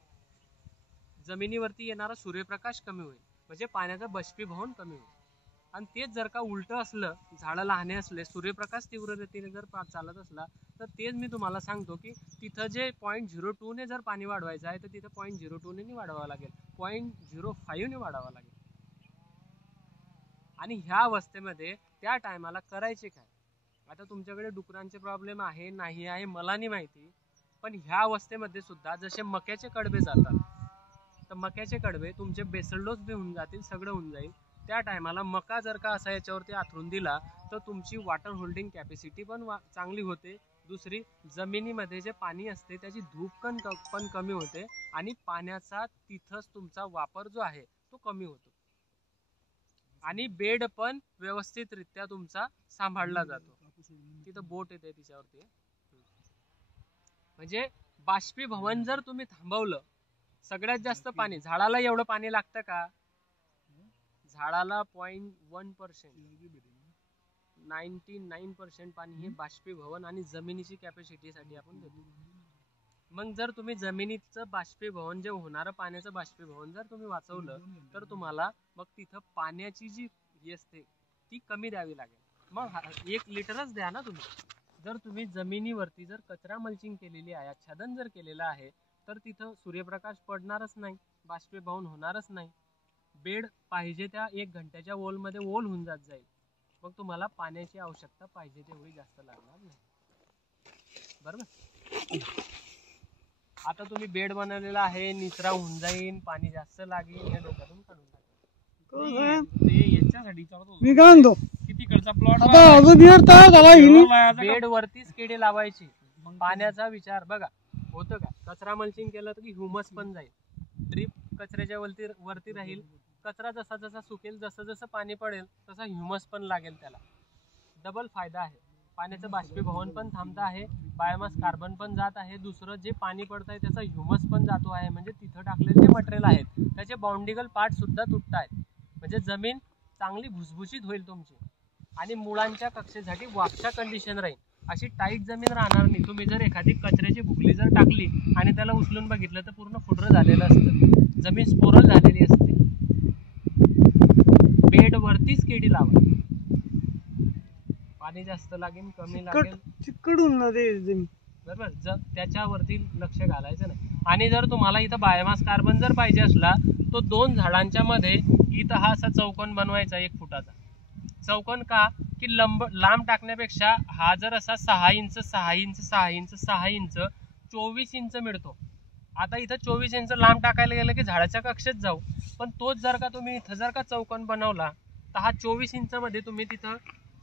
जमिनीवरती येणारा सूर्यप्रकाश कमी होईल, म्हणजे पाण्याचं बाष्पीभवन कमी होईल. आणि तेच जर का उलट असलं, झाडं लहाने असले, सूर्यप्रकाश तीव्रतेने जर चालत असला तर तेच मी तुम्हाला सांगतो की तिथं जे 0.02 ने जर पाणी वाढवायचं आहे तर तिथं 0.02 ने वाढवावं लागेल, 0.05 ने वाढवावं लागेल. आणि ह्या अवस्थेमध्ये त्या टायमाला करायचे काय? आता तुमच्याकडे डुकरांचे प्रॉब्लेम आहे नाही आहे मला नाही माहिती, पण ह्या अवस्थेमध्ये सुद्धा जसे मक्याचे कडबे जातात तर मक्याचे कडबे तुमचे बेसल डोस बी होऊन जातील, सगळं होऊन जाईल. त्या टायमाला मका जर का असा याच्यावरती आथरून दिला तर तुमची वॉटर होल्डिंग कॅपॅसिटी पण चांगली होते. दुसरी, जमिनीमध्ये जे पाणी असते त्याची धूप पण कमी होते आणि पाण्याचा तिथंच तुमचा वापर जो आहे तो कमी होतो आणि बेड पण व्यवस्थितरित्या तुमचा सांभाळला जातो. तिथं बोट येते तिच्यावरती. म्हणजे बाष्पीभवन जर तुम्ही थांबवलं, सगळ्यात जास्त पाणी झाडाला एवढं पाणी लागतं का? झाडाला 0.1%, 99% पाणी हे बाष्पीभवन आणि जमिनीची कॅपॅसिटीसाठी आपण देतो. मग जर तुम्ही जमिनीचं बाष्पीभवन, जे होणारं पाण्याचं बाष्पीभवन जर तुम्ही वाचवलं तर तुम्हाला मग तिथं पाण्याची जी ही असते ती कमी द्यावी लागेल. मग 1 लिटरच द्या ना तुम्ही. जर तुम्ही जमिनीवरती जर कचरा मल्चिंग केलेली आहे, आच्छादन जर केलेलं आहे तर तिथं सूर्यप्रकाश पडणारच नाही, बाष्पीभवन होणारच नाही. बेड पाहिजे त्या 1 घंट्याच्या ओलमध्ये ओल होऊन जाईल. मग तुम्हाला पाण्याची आवश्यकता पाहिजे तेवढी जास्त लागणार नाही. बरोबर. आता तुम्ही बेड बनवलेला आहे, निचरा होऊन जाईल, पाणी जास्त लागेल, हे डोक्यातून काढून टाका. ते याच्यासाठी मी काय म्हणतो, किती कडचा प्लॉट आता अजून येणार तयार झाला हिने. बेड वरतीच किडे लावायची. पाण्याचा विचार बघा होतं का, कचरा मल्चिंग केलं तर की ह्युमस पण जाईल, ड्रीप कचऱ्याच्या वरती राहील, कचरा जसा जसा सुकेल, जसं जसं पाणी पडेल तसा ह्युमस पण लागेल, त्याला डबल फायदा आहे. पाण्याचं बाष्पीभवन पण थांबत आहे, बायोमास कार्बन पण जात आहे, दुसरं जे पाणी पडत आहे त्याचा ह्युमस पण जातो आहे, म्हणजे तिथं टाकलेले जे मटेरियल आहेत त्याचे बाउंडिकल पार्ट सुद्धा तुटत आहेत, म्हणजे जमीन चांगली भुसभुशीत होईल तुमची आणि मुळांच्या कक्षेसाठी वापशा कंडिशन राहील. अशी टाईट जमीन राहणार नाही. तुम्ही जर एखादी कचऱ्याची भुगली जर टाकली आणि त्याला उचलून बघितलं तर पूर्ण फुडरं झालेलं असतं, जमीन स्पोरल झालेली असते. बेड वरतीच केडी लावा, पाणी जास्त लागेल कमी लागेल चिकटून ना ते जमीन. बरोबर. त्याच्यावरती लक्ष घालायचं नाही. आणि जर तुम्हाला इथं बायोमास कार्बन जर पाहिजे असला तो 2 झाडांच्या मध्ये इथं हा असा चौकोन बनवायचा 1 फुटाचा चौकोन. का की लांब टाकण्यापेक्षा हा जर असा 6 inch 6 inch 6 inch 6 inch 24 inch मिळतो. आता इथं 24 इंच लांब टाकायला गेलं की झाडाच्या कक्षेत जाऊ, पण तोच जर का तुम्ही इथं जर का चौकोन बनवला तर हा 24 इंच मध्ये तुम्ही तिथं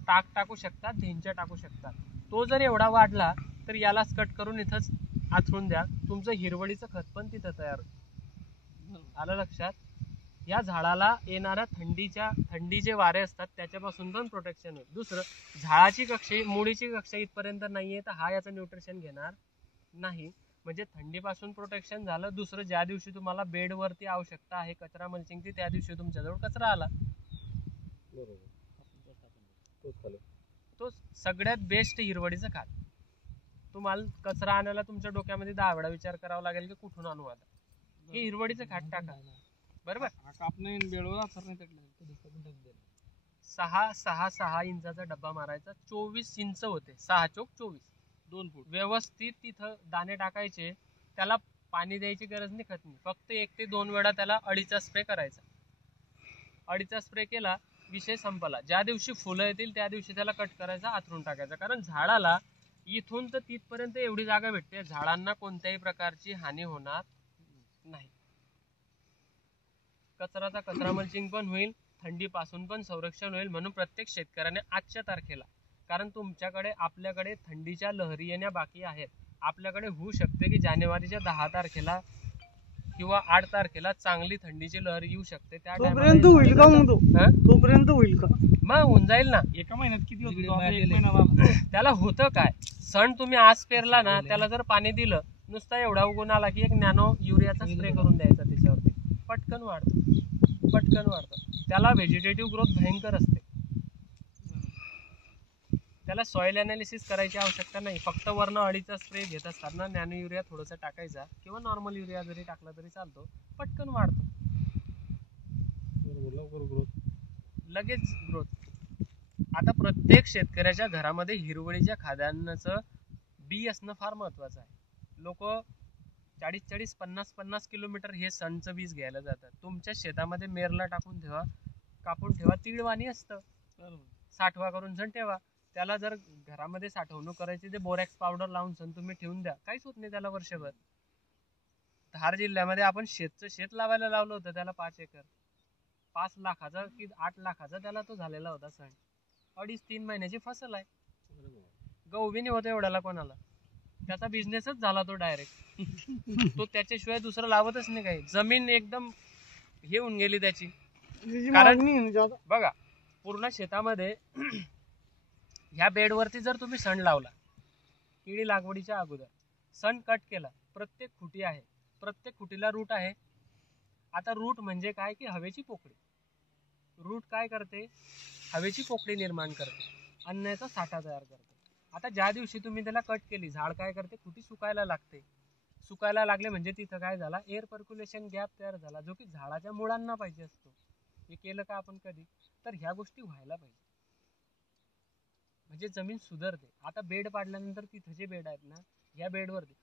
टाकू शकता, धेंच्या टाकू शकता. तो जर एवढा वाढला तर यालाच कट करून इथंच आथरून द्या, तुमचं हिरवळीचं खत पण तिथं तयार होईल. आलं लक्षात? या झाडाला येणाऱ्या थंडी जे वारे असतात त्याच्यापासून पण प्रोटेक्शन होईल. दुसरं, झाडाची कक्षी मुळीची कक्षा इथपर्यंत नाहीये तर हा याचं न्यूट्रिशन घेणार नाही, म्हणजे थंडीपासून प्रोटेक्शन झालं. दुसरं, ज्या दिवशी तुम्हाला बेडवरती आवश्यकता आहे कचरा मल्चिंगची त्या दिवशी तुमच्याजवळ कचरा आला, तो सगळ्यात बेस्ट हिरवळीचं खात. तुम्हाला कचरा आणायला तुमच्या डोक्यामध्ये 10 वेळा विचार करावा लागेल की कुठून आणू. आता हे हिरवळीचं खात टाका. बरोबर. 6 इंचाचा डब्बा मारायचा, 24 इंच होते, 6 चोक 24, 2 फूट. व्यवस्थित तिथं दाणे टाकायचे, त्याला पाणी द्यायची गरज नाही, खत नाही, फक्त 1 ते 2 वेळा त्याला अळीचा स्प्रे करायचा. अळीचा स्प्रे केला, विषय संपला. ज्या दिवशी फुलं येतील त्या दिवशी त्याला कट करायचा, आथरून टाकायचा. कारण झाडाला इथून तर तिथपर्यंत एवढी जागा भेटते, झाडांना कोणत्याही प्रकारची हानी होणार नाही. कचरा मल्चिंग पण होईल, थंडीपासून पण संरक्षण होईल. म्हणून प्रत्येक शेतकऱ्याने आजच्या तारखेला कारण तुमच्याकडे आपल्याकडे थंडीच्या लहरी येण्या बाकी आहेत. आपल्याकडे होऊ शकते की जानेवारीच्या 10 तारखेला किंवा 8 तारखेला चांगली थंडीची लहर येऊ शकते. त्या तोपर्यंत होईल का मग तो? हा? तोपर्यंत होईल का? मग होऊन जाईल ना. एका महिन्यात किती होतो? आता 1 महिना झाला. त्याला होतं काय, सण तुम्ही आज पेरला ना, त्याला जर पाणी दिलं, नुसता एवढा उगून आला की एक नॅनो युरियाचा स्प्रे करून द्यायचा त्याच्यावरती, पटकन वाढतं. त्याला व्हेजिटेटिव्ह ग्रोथ भयंकर असते. त्याला सॉइल अनालिसिस करायची आवश्यकता नाही. फक्त वरनं अळीचा स्प्रे घेत असताना नॅनो युरिया थोडासा टाकायचा किंवा नॉर्मल युरिया जरी टाकला तरी चालतो. पटकन वाढतो, लगेच ग्रोथ. आता प्रत्येक शेतकऱ्याच्या घरामध्ये हिरवळीच्या खाद्यान्नाचं बी असणं फार महत्वाचं आहे. लोक 40-40, 50-50 किलोमीटर हे सणचं बीज घ्यायला जातात. तुमच्या शेतामध्ये मेरला टाकून ठेवा, कापून ठेवा. तीळवाणी असतं, साठवा करून सण ठेवा. त्याला जर घरामध्ये साठवणूक करायची ते बोरॅक्स पावडर लावून सण तुम्ही ठेवून द्या, काहीच होत नाही त्याला वर्षभर. धार जिल्ह्यामध्ये आपण शेत लावायला लावलं होतं त्याला 5 एकर, 5 लाखाचा की 8 लाखाचा त्याला तो झालेला होता सण. 2.5-3 महिन्याची फसल आहे. गहू बी नाही होतं एवढ्याला कोणाला. त्याचा बिझनेसच झाला तो डायरेक्ट. तो त्याच्याशिवाय दुसरं लावतच नाही काही. जमीन एकदम हे होऊन गेली त्याची. कारण बघा, पूर्ण शेतामध्ये ह्या बेडवरती जर तुम्ही सण लावला केळी लागवडीच्या अगोदर, सण कट केला, प्रत्येक खुटी आहे, प्रत्येक खुटीला रूट आहे. आता रूट म्हणजे काय की हवेची पोकळी. रूट काय करते, हवेची पोकळी निर्माण करते, अन्नाचा साठा तयार करते. आता ज्या दिवशी तुम्ही त्याला कट केली, झाड काय करते, खुटी सुकायला लागते. सुकायला लागले म्हणजे तिथं काय झाला, एअर पर्क्युलेशन गॅप तयार झाला, जो की झाडाच्या मुळांना पाहिजे असतो. हे केलं का आपण कधी, तर ह्या गोष्टी व्हायला पाहिजे, म्हणजे जमीन सुधारते. आता बेड पाडल्यानंतर तिथं जे बेड आहेत ना, या बेडवरती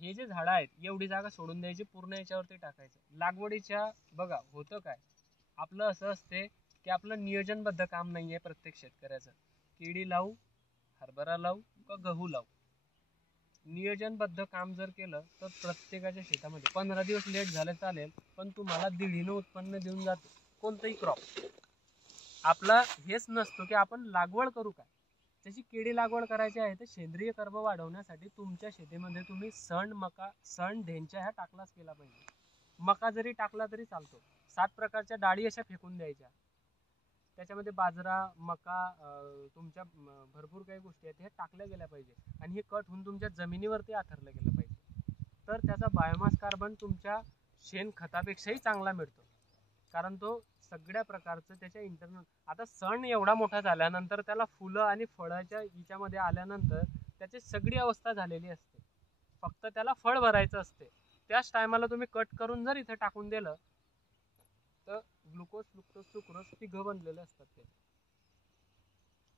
हे जे झाडं आहेत एवढी जागा सोडून द्यायची, पूर्ण याच्यावरती टाकायचं. लागवडीच्या बघा होतं काय, आपलं असं असते की आपलं नियोजनबद्ध काम नाही आहे प्रत्येक शेतकऱ्याचं. केळी लावू, हरभरा लावू का गहू लावू, नियोजनबद्ध काम जर केलं तर प्रत्येकाच्या शेतामध्ये 15 दिवस लेट झाले चालेल, पण तुम्हाला 1.5 उत्पन्न देऊन जाते कोणतंही क्रॉप. आपला हेच नसतो की आपण लागवड करू काय. त्याची केळी लागवड करायची आहे तर सेंद्रिय कर्ब वाढवण्यासाठी तुमच्या शेतीमध्ये तुम्ही सण, मका, सण, ढेंच्या ह्या टाकलाच केला पाहिजे. मका जरी टाकला तरी चालतो. 7 प्रकारच्या डाळी अशा फेकून द्यायच्या, त्याच्यामध्ये बाजरा, मका, तुमच्या भरपूर काही गोष्टी आहेत, हे टाकल्या गेल्या पाहिजे. आणि हे कट होऊन तुमच्या जमिनीवरती आथरलं गेलं पाहिजे. तर त्याचा बायोमास कार्बन तुमच्या शेणखतापेक्षाही चांगला मिळतो, कारण तो सगळ्या प्रकारचं त्याच्या इंटरनल. आता सण एवढा मोठा झाल्यानंतर त्याला फुलं आणि फळाच्या हिच्यामध्ये आल्यानंतर त्याची सगळी अवस्था झालेली असते, फक्त त्याला फळ भरायचं असते. त्याच टायमाला तुम्ही कट करून जर इथे टाकून दिलं तर ग्लुकोज, फ्रुक्टोज, सुक्रोज ती घ बनलेले असतात. ते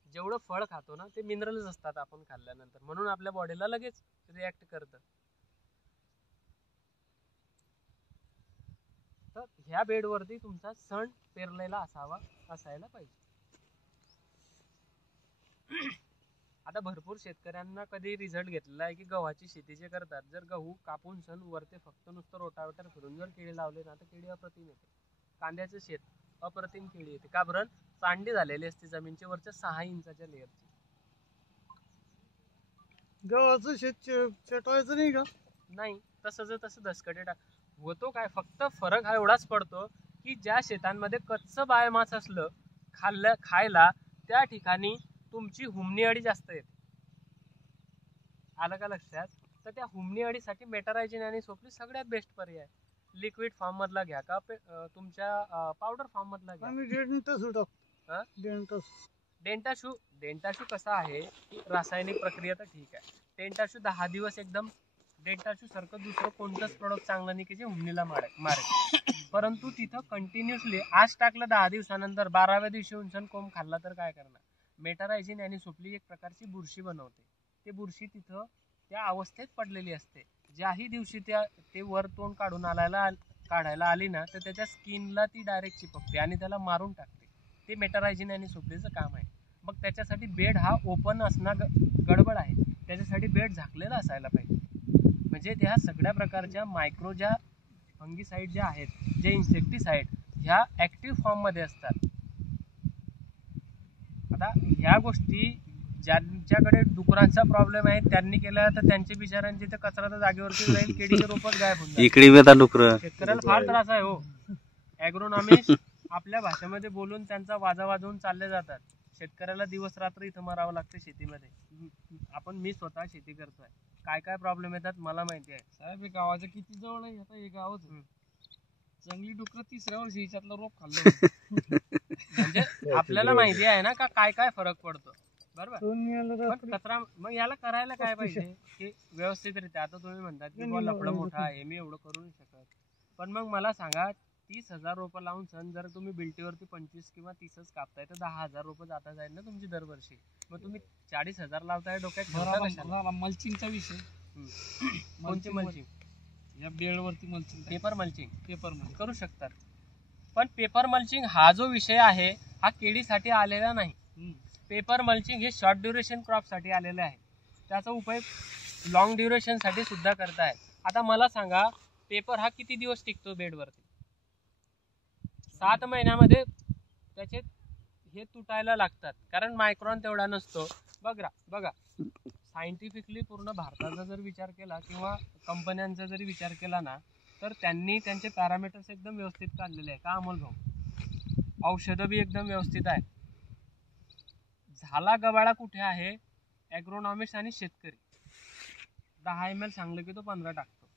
जेवढं फळ खातो ना ते मिनरल्स असतात आपण खाल्ल्यानंतर, म्हणून आपल्या बॉडीला लगेच रिॲक्ट करतं. तर ह्या बेडवरती तुमचा सण पेरलेला असायला पाहिजे. आता भरपूर शेतकऱ्यांना कधी रिझल्ट घेतलेला आहे की गव्हाची शेती जे करतात, जर गहू कापून सण वरते फक्त नुसतं रोटावेटर फिरून जर केळी लावले ना तर केळी अप्रतिम येते. कांद्याचं शेत अप्रतिम केळी येते. का बरं, चांडी झालेली असते जमीनच्या वरच्या 6 इंचाच्या लेअरची. गव्हाचं शेत चटवायचं नाही का? नाही, तसं दसकटे होतो. काय फक्त फरक हा एवढाच पडतो की ज्या शेतांमध्ये कच्चं बायोमास असलं खायला, त्या ठिकाणी तुमची हुमणी अळी जास्त येते. आलं का लक्षात? तर त्या हुमणी अळीसाठी मेटारायझिन आणि सोपली सगळ्यात बेस्ट पर्याय. लिक्विड फॉर्म मधला घ्या का तुमच्या पावडर फॉर्म मधला घ्या. आम्ही डेंटाशू कसा आहे की रासायनिक प्रक्रिया तर ठीक आहे. डेंटाशू 10 दिवस एकदम डेंटाशू सारखं दुसरं कोणतंच प्रोडक्ट चांगलं नाही की जे हुमणीला मारेल. परंतु तिथं कंटिन्युअसली आज टाकलं 10 दिवसानंतर 12व्या दिवशी उंचन कोंब खाल्ला तर काय करणार. मेटारायझिन आणि सुपली एक प्रकारची बुरशी बनवते. ते बुरशी तिथं त्या अवस्थेत पडलेली असते. ज्याही दिवशी ते वर तोंड काढायला आली ना तर त्याच्या स्किनला ती डायरेक्ट चिपकते आणि त्याला मारून टाकते. ते मेटारायझिन आणि सुपलीचं काम आहे. मग त्याच्यासाठी बेड हा ओपन असणं गडबड आहे. त्याच्यासाठी बेड झाकलेला असायला पाहिजे. म्हणजे त्या सगळ्या प्रकारच्या मायक्रो ज्या फंगीसाईड ज्या आहेत, जे इन्सेक्टिसाईड ह्या ॲक्टिव्ह फॉर्ममध्ये असतात. आता ह्या गोष्टी ज्यांच्याकडे डुकरांचा प्रॉब्लेम आहे त्यांनी केला तर त्यांचे बिचारांचे तर कचरा तर जागेवरती जाईल, केळीचे रोपच गायब होऊन जाईल. इकडे बी आता डुकर शेतकऱ्याला फार त्रास आहे हो. ॲग्रोनॉमिस्ट आपल्या भाषेमध्ये बोलून त्यांचा वाजा वाजवून चालले जातात. शेतकऱ्याला दिवस रात्र इथं मरावं लागतं शेतीमध्ये. मी स्वतः शेती करतोय, काय काय प्रॉब्लेम येतात मला माहिती आहे. साहेब हे गावाच्या किती जवळ आहे आता हे गावच. जंगली डुकर 3ऱ्या वर्षी याच्यातला रोप खाल्लं. म्हणजे आपल्याला माहिती आहे ना का काय काय फरक पडतो, बरोबर. पण कचरा मग याला करायला काय पाहिजे की व्यवस्थितरित्या. आता तुम्ही म्हणतात की बुवा लफडं मोठं आहे, मी एवढं करू नाही शकत. पण मग मला सांगा 30,000 रोपं लावून सण जर तुम्ही बिल्टीवरती 25 किंवा 30च कापताय तर 10,000 रोपं जाता जाईल ना तुमची दरवर्षी. मग तुम्ही 40,000 लावताय डोक्यात ठेवता कशाला? मल्चिंगचा विषय. कोणती मल्चिंग? या बेडवरती mulching, paper mulching. Paper mulching करू शकतात. पण पेपर मल्चिंग हा जो विषय आहे हा केळीसाठी आलेला नाही. पेपर मल्चिंग हे शॉर्ट ड्युरेशन क्रॉपसाठी आलेलं आहे. त्याचा उपयोग लॉंग ड्युरेशनसाठी सुद्धा करताय. आता मला सांगा पेपर हा किती दिवस टिकतो बेडवरती? 7 महिन्यामध्ये त्याचे हे तुटायला लागतात, कारण मायक्रॉन तेवढा नसतो. बघा सायंटिफिकली पूर्ण भारताचा जर विचार केला किंवा कंपन्यांचा जरी विचार केला ना तर त्यांनी त्यांचे पॅरामीटर्स एकदम व्यवस्थित काढलेले आहे. का अमोल भाऊ? औषधं बी एकदम व्यवस्थित आहे. झाला गबाळा कुठे आहे? ॲग्रोनॉमिस्ट आणि शेतकरी. 10 ml सांगलं की तो 15 टाकतो.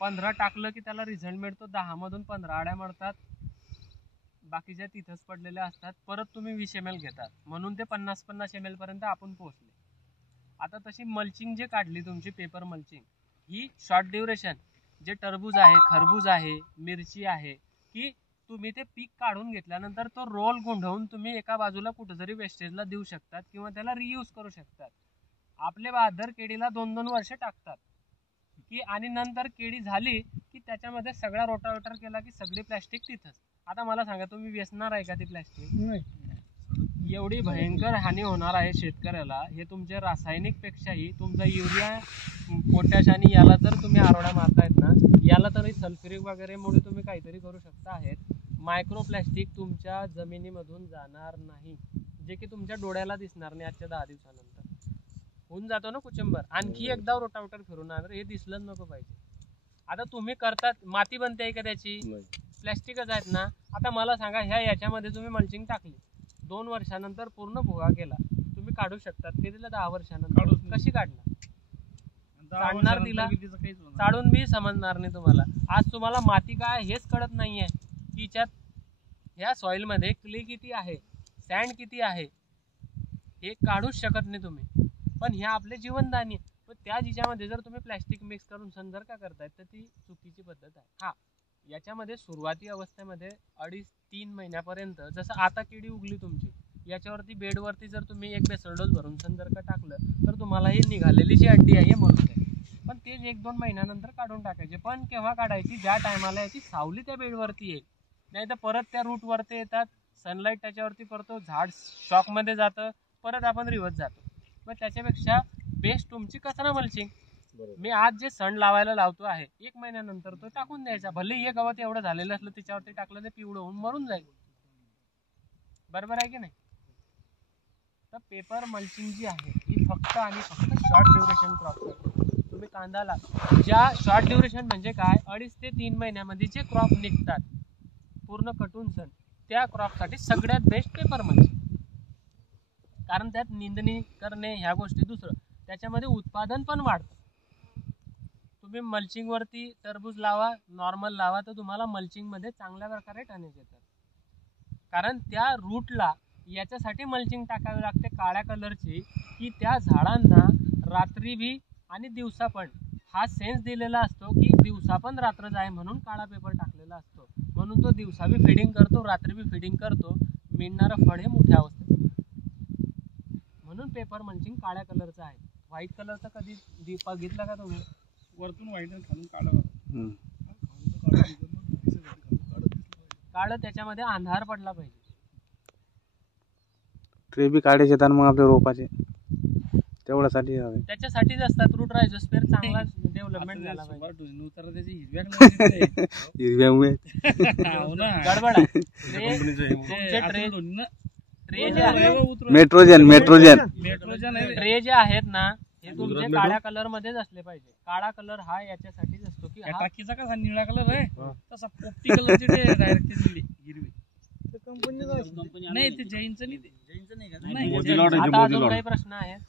15 टाकलं की त्याला रिझल्ट मिळतो. 10 मधून 15 आड्या मरतात, बाकीच्या तिथंच पडलेल्या असतात. परत तुम्ही 20 ml घेतात, म्हणून ते 50 ml पर्यंत आपण पोहोचले. आता तशी मल्चिंग जे काढली तुमची पेपर मल्चिंग ही शॉर्ट ड्युरेशन, जे टरबूज आहे, खरबूज आहे, मिरची आहे, की तुम्ही ते पीक काढून घेतल्यानंतर तो रोल गुंढवून तुम्ही एका बाजूला कुठेतरी वेस्टेजला देऊ शकतात किंवा त्याला रियूज करू शकतात. आपले बहादर केळीला 2-2 वर्ष टाकतात की आणि नंतर केळी झाली की त्याच्यामध्ये सगळा रोटावेटर केला की सगळी प्लॅस्टिक तिथंच. आता मला सांगा तुम्ही वेचणार आहे का ती प्लॅस्टिक? नाही. एवढी भयंकर हानी होणार आहे शेतकऱ्याला. हे तुमचे रासायनिक पेक्षाही तुमचा युरिया, पोटॅश आणि याला जर तुम्ही आरोड्या मारतायत ना, याला तरी सल्फ्युरिक वगैरेमुळे तुम्ही काहीतरी करू शकता आहेत. मायक्रो प्लॅस्टिक तुमच्या जमिनीमधून जाणार नाही, जे की तुमच्या डोळ्याला दिसणार नाही. आजच्या 10 दिवसानंतर होऊन जातो ना कुचंबर. आणखी एकदा रोटावेटर फिरून आणणार, हे दिसलंच नको पाहिजे. आता तुम्ही करतात, माती बनते आहे का त्याची? प्लॅस्टिकच आहेत ना. आता मला सांगा याच्यामध्ये तुम्ही मल्चिंग टाकली, 2 वर्षानंतर पूर्ण भुगा केला, तुम्ही काढू शकतात. कितीला? 10 वर्षानंतर. कशी काढणार? काढणार तिला चाडून बी समजणार नाही तुम्हाला. आज तुम्हाला माती काय हेच कळत नाहीये की ह्या सॉइल मध्ये क्ले किती आहे, सँड किती आहे, हे काढूच शकत नाही तुम्ही. पण हे आपले जीवनदानी आहे. पण त्या जिच्यामध्ये जर तुम्ही प्लॅस्टिक मिक्स करून जर का करतायत तर ती चुकीची पद्धत आहे. हा, याच्यामध्ये सुरुवाती अवस्थेमध्ये 2.5-3 महिन्यापर्यंत, जसं आता केळी उगली तुमची, याच्यावरती बेडवरती जर तुम्ही एक बेसल डोस भरून जर का टाकलं तर तुम्हाला ही निघालेली जी अंडी आहे हे मरून जाईल. पण ते 1-2 महिन्यानंतर काढून टाकायचे. पण केव्हा काढायची? ज्या टायमाला याची सावली त्या बेडवरती येईल. नाही तर परत त्या रूटवरती येतात, सनलाईट त्याच्यावरती पडतो, झाड शॉकमध्ये जातं, परत आपण रिवर्स जातो. मग त्याच्यापेक्षा बेस्ट तुमची कचरा मल्चिंग. मी आज जे सण लावायला लावतो आहे 1 महिन्यानंतर तो टाकून द्यायचा. भले हे गवत एवढं झालेलं असलं त्याच्यावरती टाकलं ते पिवळं होऊन मरून जाईल. बरोबर आहे की नाही? तर पेपर मल्चिंग जी आहे ही फक्त आणि फक्त शॉर्ट ड्युरेशन क्रॉप. तुम्ही कांदाला ज्या शॉर्ट ड्युरेशन म्हणजे काय, 2.5 ते 3 महिन्यामध्ये जे क्रॉप निघतात पूर्ण कटून सण, त्या क्रॉपसाठी सगळ्यात बेस्ट पेपर मल्चिंग. कारण त्यात निंदणी करणे ह्या गोष्टी, दुसरं त्याच्यामध्ये उत्पादन पण वाढतं. तुम्ही मल्चिंगवरती टरबूज लावा, नॉर्मल लावा, तर तुम्हाला मल्चिंगमध्ये चांगल्या प्रकारे टनेज येतात. कारण त्या रूटला याच्यासाठी मल्चिंग टाकावी लागते काळ्या कलरची, की त्या झाडांना रात्री बी आणि दिवसा पण हा सेन्स दिलेला असतो की दिवसा पण रात्रच आहे म्हणून काळा पेपर टाकलेला असतो. म्हणून तो दिवसा बी फिडिंग करतो, रात्री बी फिडिंग करतो, मिळणारं फळ हे मोठ्या अवस्थेत. म्हणून पेपर मल्चिंग काळ्या कलरचं आहे. व्हाईट कलरचं कधी बघितलं का तुम्ही? वरतून व्हाईट आणि खालून काळं. काळं त्याच्यामध्ये अंधार पडला पाहिजे. ट्रे बी काढायचे येतात मग आपल्या रोपाचे, तेवढ्यासाठी हवे. त्याच्यासाठीच असतात. रूट रायझोस्फिअर चांगला डेव्हलपमेंट झाला पाहिजे. हिरव्यामुळे गडबड आहे. ट्रे जे आहेत मेट्रोजन मेट्रोजन आहे. ट्रे जे आहेत ना हे तुमचे काळ्या कलर मध्येच असले पाहिजे. काळा कलर हा याच्यासाठीच असतो की या हा टाकीचा कसा निळा कलर आहे तसा पोपटी कलरची डायरेक्ट दिली हिरवी. नाही ते जैनचं नाही, आता अजून काही प्रश्न आहेत?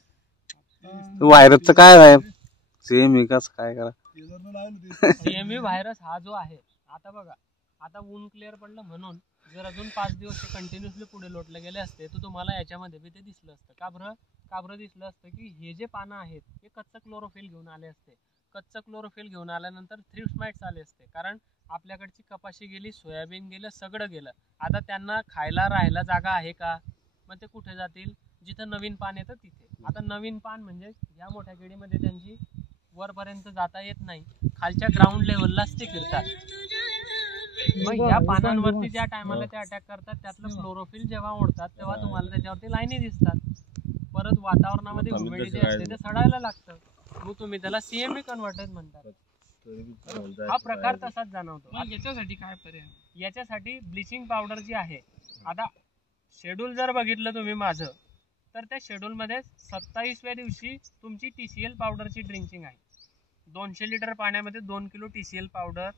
व्हायरसचं काय आहे सेम विकास काय करा सीएमव्ही व्हायरस हा जो आहे, आता बघा, आता ऊन क्लिअर पडलं म्हणून जर अजून 5 दिवस कंटिन्युअसली पुढे लोटले गेले असते तर तुम्हाला याच्यामध्ये बी ते दिसलं असतं. का बरं दिसलं असतं की हे जे पानं आहेत हे कच्चं क्लोरोफिल घेऊन आले असते. कच्चं क्लोरोफिल घेऊन आल्यानंतर थ्रिप्स माइट्स आले असते, कारण आपल्याकडची कपाशी गेली, सोयाबीन गेलं, सगळं गेलं. आता त्यांना खायला राहायला जागा आहे का? मग ते कुठे जातील? जिथं नवीन पान येतं तिथे. आता नवीन पान म्हणजे ह्या मोठ्या केळीमध्ये त्यांची वरपर्यंत जाता येत नाही, खालच्या ग्राउंड लेवललाच ते फिरतात. मग ह्या पानांवरती ज्या टायमाला ते अटॅक करतात त्यातलं क्लोरोफिल जेव्हा ओढतात तेव्हा तुम्हाला त्याच्यावरती लाईनी दिसतात. परत वातावरणामध्ये ह्युमिडिटी असते ते सडायला लागतं. मग तुम्ही त्याला सीएमव्ही कन्व्हर्टर म्हणतात. हा प्रकार तसाच जाणवतो. मग याच्यासाठी काय पर्याय? याच्यासाठी ब्लिचिंग पावडर जी आहे, आता शेड्यूल जर बघितलं तुम्ही माझं, तर त्या शेड्यूलमध्ये 27व्या दिवशी तुमची TCL पावडरची ड्रिंचिंग आहे. 200 लिटर पाण्यामध्ये 2 किलो TCL पावडर,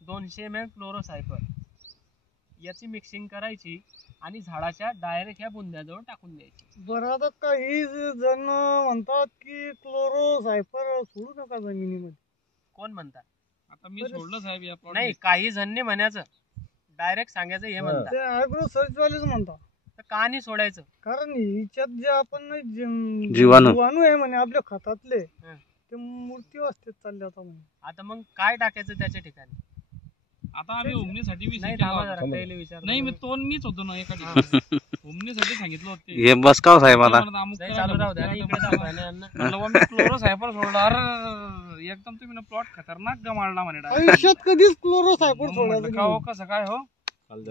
200 ml क्लोरोसायफर याची मिक्सिंग करायची आणि झाडाच्या डायरेक्ट ह्या बुंद्याजवळ टाकून द्यायची. बरं, आता काही जण म्हणतात की क्लोरोसायफर सोडू नका जमिनीमध्ये. कोण म्हणतात? आता मी सोडलं साहेब या plot नाही, काही जण म्हणायचं, डायरेक्ट सांगायचं हे म्हणतात. ते ॲग्रो सर्च वालेच म्हणतात. तर का नाही सोडायचं? कारण हिच्यात जे आपण जीवाणू आहे म्हणे आपल्या खतातले, हं. ते मृत्यूवस्थेत चालले आता म्हणे. आता मग काय टाकायचं त्याच्या ठिकाणी? आता आम्ही उमणीसाठी नाही, थांबा जरा, पहिले विचार. नाही मी तो मीच होतो ना एका ठिकाणी उमणीसाठी सांगितलं होतं ते. हे बस का साहेब आता चालू राहू द्या, इकडे दाखवा ना यांना. म्हणलं बा मी क्लोरोसायफर सोडला. अरे एकदम तुम्ही प्लॉट खतरनाक गमाळला म्हणे direct. आयुष्यात कधीच क्लोरोसायफर मग म्हटलं सोडायचं का हो नाही. कसं काय हो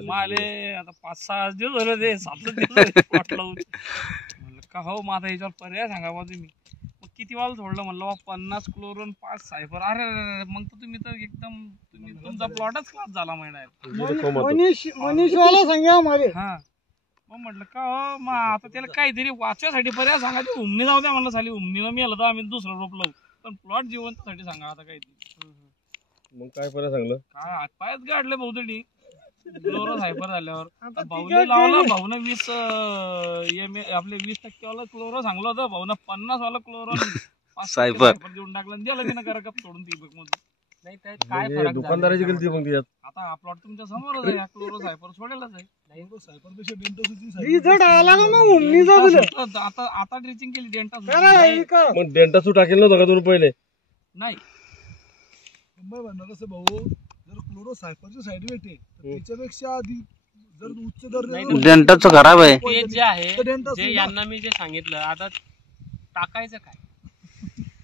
माले आता 5-6 दिवस झाले ते 7 दिवस झाले plot लावून. म्हणलं का हो मग आता याच्यावर पर्याय सांगा बा तुम्ही. मग किती वाल सोडलं म्हणलं बा 50 क्लोरोन 5 सायफर. अरे मग तर तुम्ही तर एकदम तुमचा प्लॉटच क्लास झाला म्हणाल. मनीषवाला सांगा आम्हाला. हा मग म्हटलं का हो मग आता त्याला काहीतरी वाचण्यासाठी पर्याय सांगा. ते उमणी जाऊ द्या म्हणलं साली उमणीनं मेलं तर आम्ही दुसरं रोप लावू, पण प्लॉट जिवंतसाठी सांगा आता काहीतरी. मग काय पर्याय सांगलं? काय हातपायच गाडले बहुतडी क्लोरो सायफर झाल्यावर. आता भाऊने तिच्या लावला, केळी- भाऊन 20 आपले 20% वाला क्लोरो सांगलं होतं, भाऊन 50 वाला क्लोरो सायफर. देऊन टाकलं आणि दिलं तिनं कप सोडून ती बघ मधून. नाही तर काय म्हणजे फरक दुकानदाराची झाला गलती मग त्याच्यात. आता हा प्लॉट तुमच्या समोरच आहे, क्लोरो सायफर सोडेलच आहे. रिझल्ट आला का मग उमनीचा तुला? आता ड्रिचिंग केली डेंटा करा हे करा. मग डेंटासू टाकेल नव्हतं का तुम्ही पहिले? नाही. कसं भाऊ, जर क्लोरोसायफरची साईड इफेक्ट आहे तर त्याच्यापेक्षा आधी जर उच्च दर्जाचं नाही, डेंटाचं खराब आहे. ते जे आहे, तर डेंटा जे यांना मी जे सांगितलं, आता टाकायचं काय?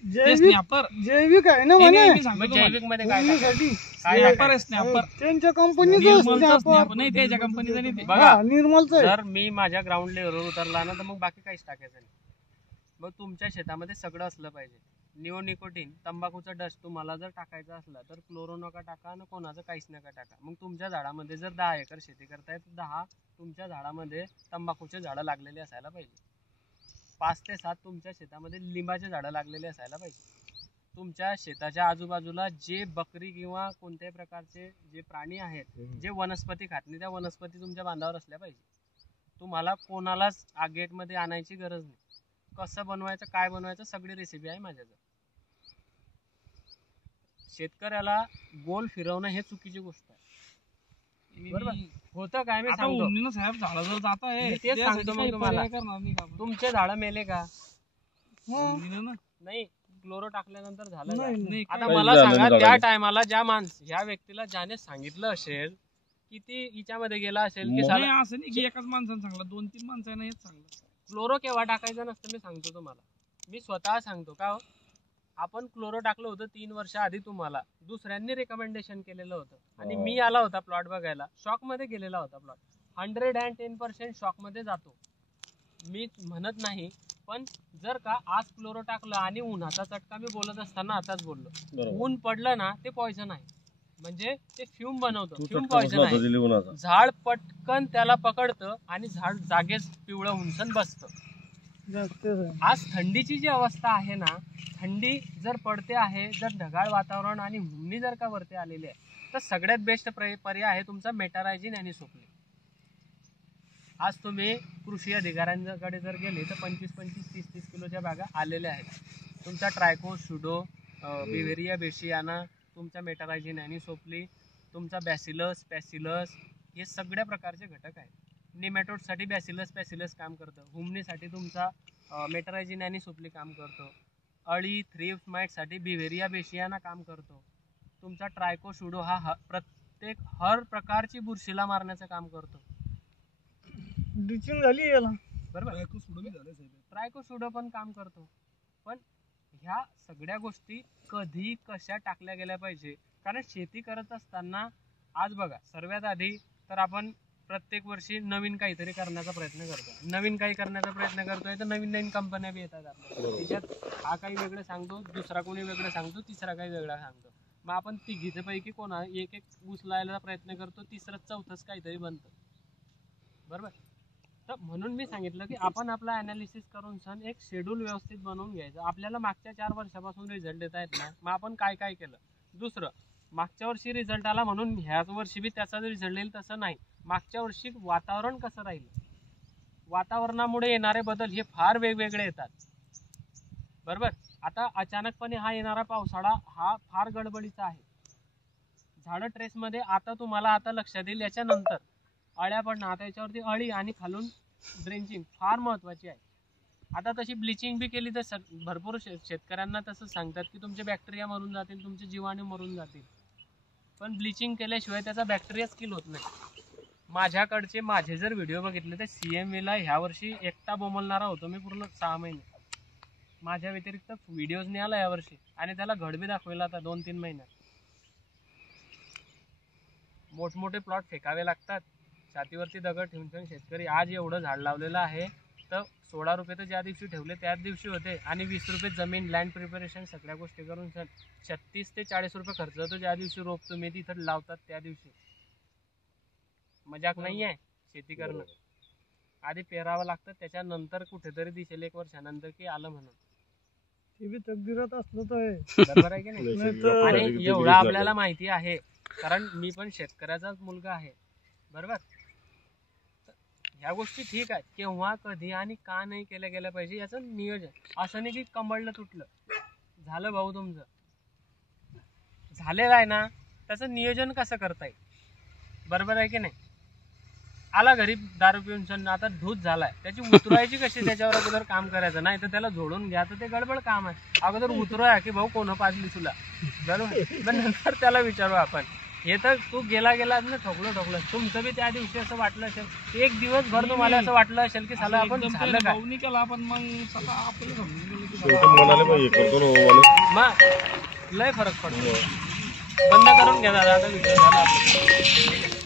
जैविक आहे ना म्हणे. मग जैविक मध्ये काय टाकायचं? उमनीसाठी काय टाकायचं? त्यांच्या कंपनीचं स्नॅपर. नाही त्याच्या कंपनीचं नाही ते. बघा, निर्मलचं आहे. जर मी माझ्या ग्राउंड लेवलवर उतरला ना तर मग बाकी काहीच टाकायचं नाही. मग तुमच्या शेतामध्ये सगळं असलं पाहिजे. निओनिकोटीन, तंबाखूचा डस्ट तुम्हाला जर टाकायचा असला तर क्लोरो नका टाका आणि कोणाचं काहीच नका टाका. मग तुमच्या झाडामध्ये जर 10 एकर शेती करताय तर 10 तुमच्या झाडामध्ये तंबाखूचे झाडं लागलेले असायला पाहिजे. 5 ते 7 तुमच्या शेतामध्ये लिंबाचे झाडं लागलेले असायला पाहिजे. तुमच्या शेताच्या आजूबाजूला जे बकरी किंवा कोणत्याही प्रकारचे जे प्राणी आहेत, जे वनस्पती खात नाही, त्या वनस्पती तुमच्या बांधावर असल्या पाहिजे. तुम्हाला कोणालाच गेटमध्ये आणायची गरज नाही. कसं बनवायचं, काय बनवायचं, सगळी रेसिपी आहे माझ्याजवळ. शेतकऱ्याला गोल फिरवणं हे चुकीची गोष्ट आहे. बरोबर होतं काय? मी आता सांगतो, उमनीनं साहेब झाडं जर जात आहे मी तेच सांगतो मग तुम्हाला. करणार नाही का आपण? तुमचे झाडं मेले का? उमनीनं ना नाही, क्लोरो टाकल्यानंतर झालं का? नाही आता काय- मला झालं सांगा, नाही त्या झालं. टायमाला ह्या व्यक्तीला ज्याने सांगितलं असेल की ती हिच्यामध्ये गेला असेल की नाही, साला असं नाही की एकाच माणसानं सांगलं, 2-3 माणसानं हेच सांगलं. क्लोरो केव्हा टाकायचं नसतं. मी सांगतो तुम्हाला, मी स्वतः सांगतो का हो? आपण क्लोरो टाकलं होतं 3 वर्ष आधी, तुम्हाला दुसऱ्यांनी रेकमेंडेशन केलेलं होतं आणि मी आला होता प्लॉट बघायला, शॉक मध्ये गेलेला होता प्लॉट. 110% शॉक मध्ये जातो, मी म्हणत नाही. पण जर का आज क्लोरो टाकलं आणि उन्हाचा चटका, मी बोलत असताना आताच बोललो, बरोबर. ऊन पडलं ना ते पॉयझन आहे. म्हणजे ते फ्यूम बनवतं, तू फ्यूम चटका पॉइझन बसला आहे. होता लिहून झाड पटकन त्याला पकडतं आणि झाड जागेच पिवळं हुंसन बसतं. जास्त आहे. आज थंडीची जी अवस्था आहे ना, थंडी जर पडते आहे, जर ढगाळ वातावरण आणि हुमणी जर का वरती आलेली आहे, तर सगळ्यात बेस्ट पर्याय आहे तुमचा मेटारायझिन आणि सुपली. आज तुम्ही कृषी अधिकाऱ्यांकडे जर गेले तर 25-25, 30-30 किलोच्या बागा आलेल्या आहेत. तुमचा ट्रायको, सुडो, बिव्हेरिया बेशियाना, तुमचा मेटारायझिन आणि सोपली, तुमचा बॅसिलस, पॅसिलस, हे सगळ्या प्रकारचे घटक आहेत. निमॅटोडसाठी बॅसिलस काम करतं, हुमणीसाठी तुमचा मेटारायझिन आणि सोपली काम करतो, अळी थ्रिप्स माइटसाठी बिव्हेरिया बेशियाना काम करतो, तुमचा ट्रायको सुडो हा प्रत्येक हर प्रकारची बुरशीला मारण्याचं काम करतो. ड्रिचिंग झाली याला. बरोबर, बायको सोडून झालं साहेब. ट्रायको सुडो पण काम करतो. पण ह्या सगळ्या गोष्टी कधी कशा टाकल्या गेल्या पाहिजे, कारण शेती करत असताना आज बघा, सर्वात आधी तर आपण प्रत्येक वर्षी नवीन काहीतरी करण्याचा प्रयत्न करतो. नवीन काही करण्याचा प्रयत्न करतोय तर नवीन नवीन कंपन्या बी येतात आपल्याला. त्याच्यात हा काही वेगळं सांगतो, दुसरा कोणी वेगळं सांगतो, तिसरा काही वेगळा सांगतो. मग आपण तिघीच्या पैकी कोणा एक ऊस लावायला प्रयत्न करतो, तिसरं चौथंच काहीतरी बनतं. बरोबर. तर म्हणून मी सांगितलं की आपण आपला अनालिसिस करून सण एक शेड्यूल व्यवस्थित बनवून घ्यायचं. आपल्याला मागच्या 4 वर्षापासून रिझल्ट देत आहेत ना, मग आपण काय काय केलं. दुसरं, मागच्या वर्षी रिझल्ट आला म्हणून ह्याच वर्षी बी त्याचा रिझल्ट येईल तसं नाही. मागच्या वर्षी वातावरण कसं राहील, वातावरणामुळे येणारे बदल हे फार वेगवेगळे येतात. बरोबर. आता अचानकपणे हा येणारा पावसाळा हा फार गडबडीचा आहे. झाडं ट्रेसमध्ये आता तुम्हाला आता लक्षात येईल, याच्यानंतर अळ्या पडणं, आता याच्यावरती अळी आणि खालून ड्रेंचिंग फार महत्त्वाची आहे. आता तशी ब्लिचिंग बी केली तर भरपूर शेतकऱ्यांना तसं सांगतात की तुमचे बॅक्टेरिया मरून जातील, तुमचे जीवाणू मरून जातील. पण ब्लिचिंग केल्याशिवाय त्याचा बॅक्टेरिया किल होत नाही. माझे जर व्हिडिओ बघितले तर CMVला ह्या वर्षी एकटा बोंबलणारा होतो मी पूर्ण 6 महिने. माझ्या व्यतिरिक्त व्हिडिओज नाही आला यावर्षी, आणि त्याला घडबी दाखवला आता 2-3 महिन्यात. मोठमोठे प्लॉट फेकावे लागतात, छातीवरती दगड ठेवून शेतकरी आज एवढं झाड लावलेलं आहे तर 16 रुपये तर ज्या दिवशी ठेवले त्याच दिवशी होते, आणि 20 रुपये जमीन लँड प्रिपरेशन सगळ्या गोष्टी करून 36 ते 40 रुपये खर्च होतो ज्या दिवशी रोप तुम्ही तिथं लावतात त्या दिवशी. मजाक नाही आहे शेती करणं. आधी पेरावं लागतं, त्याच्यानंतर कुठेतरी दिसेल 1 वर्षानंतर की आलं म्हणून. ते बी तकदीरात असलं तर बरोबर आहे की नाही. आणि एवढं आपल्याला माहिती आहे कारण मी पण शेतकऱ्याचाच मुलगा आहे. बरोबर. ह्या गोष्टी ठीक आहे, केव्हा कधी आणि का नाही केल्या गेल्या पाहिजे याचं नियोजन. असं नाही की कंबळलं तुटलं झालं भाऊ तुमचं झालेलं आहे ना, त्याचं नियोजन कसं करता येईल. बरोबर आहे की नाही. आला घरी दारू पिऊन सण, आता धूत झालाय, त्याची उतरायची कशी, त्याच्यावर अगोदर काम करायचं, नाही तर त्याला जोडून घ्या तर ते गडबड काम आहे. अगोदर उतरूया की भाऊ कोण पाजली तुला, बरोबर. पण नंतर त्याला विचारू आपण. हे तर तू गेला ना ठोकलं. तुमचं बी त्या दिवशी असं वाटलं असेल, एक दिवसभर तुम्हाला असं वाटलं असेल की साला आपण झालं काय. भाऊ केला आपण, मग स्वतः आपल्याला समजून गेलं की मग लय फरक पडतो. बंद करून घ्या दादा, आता व्हिडिओ झाला.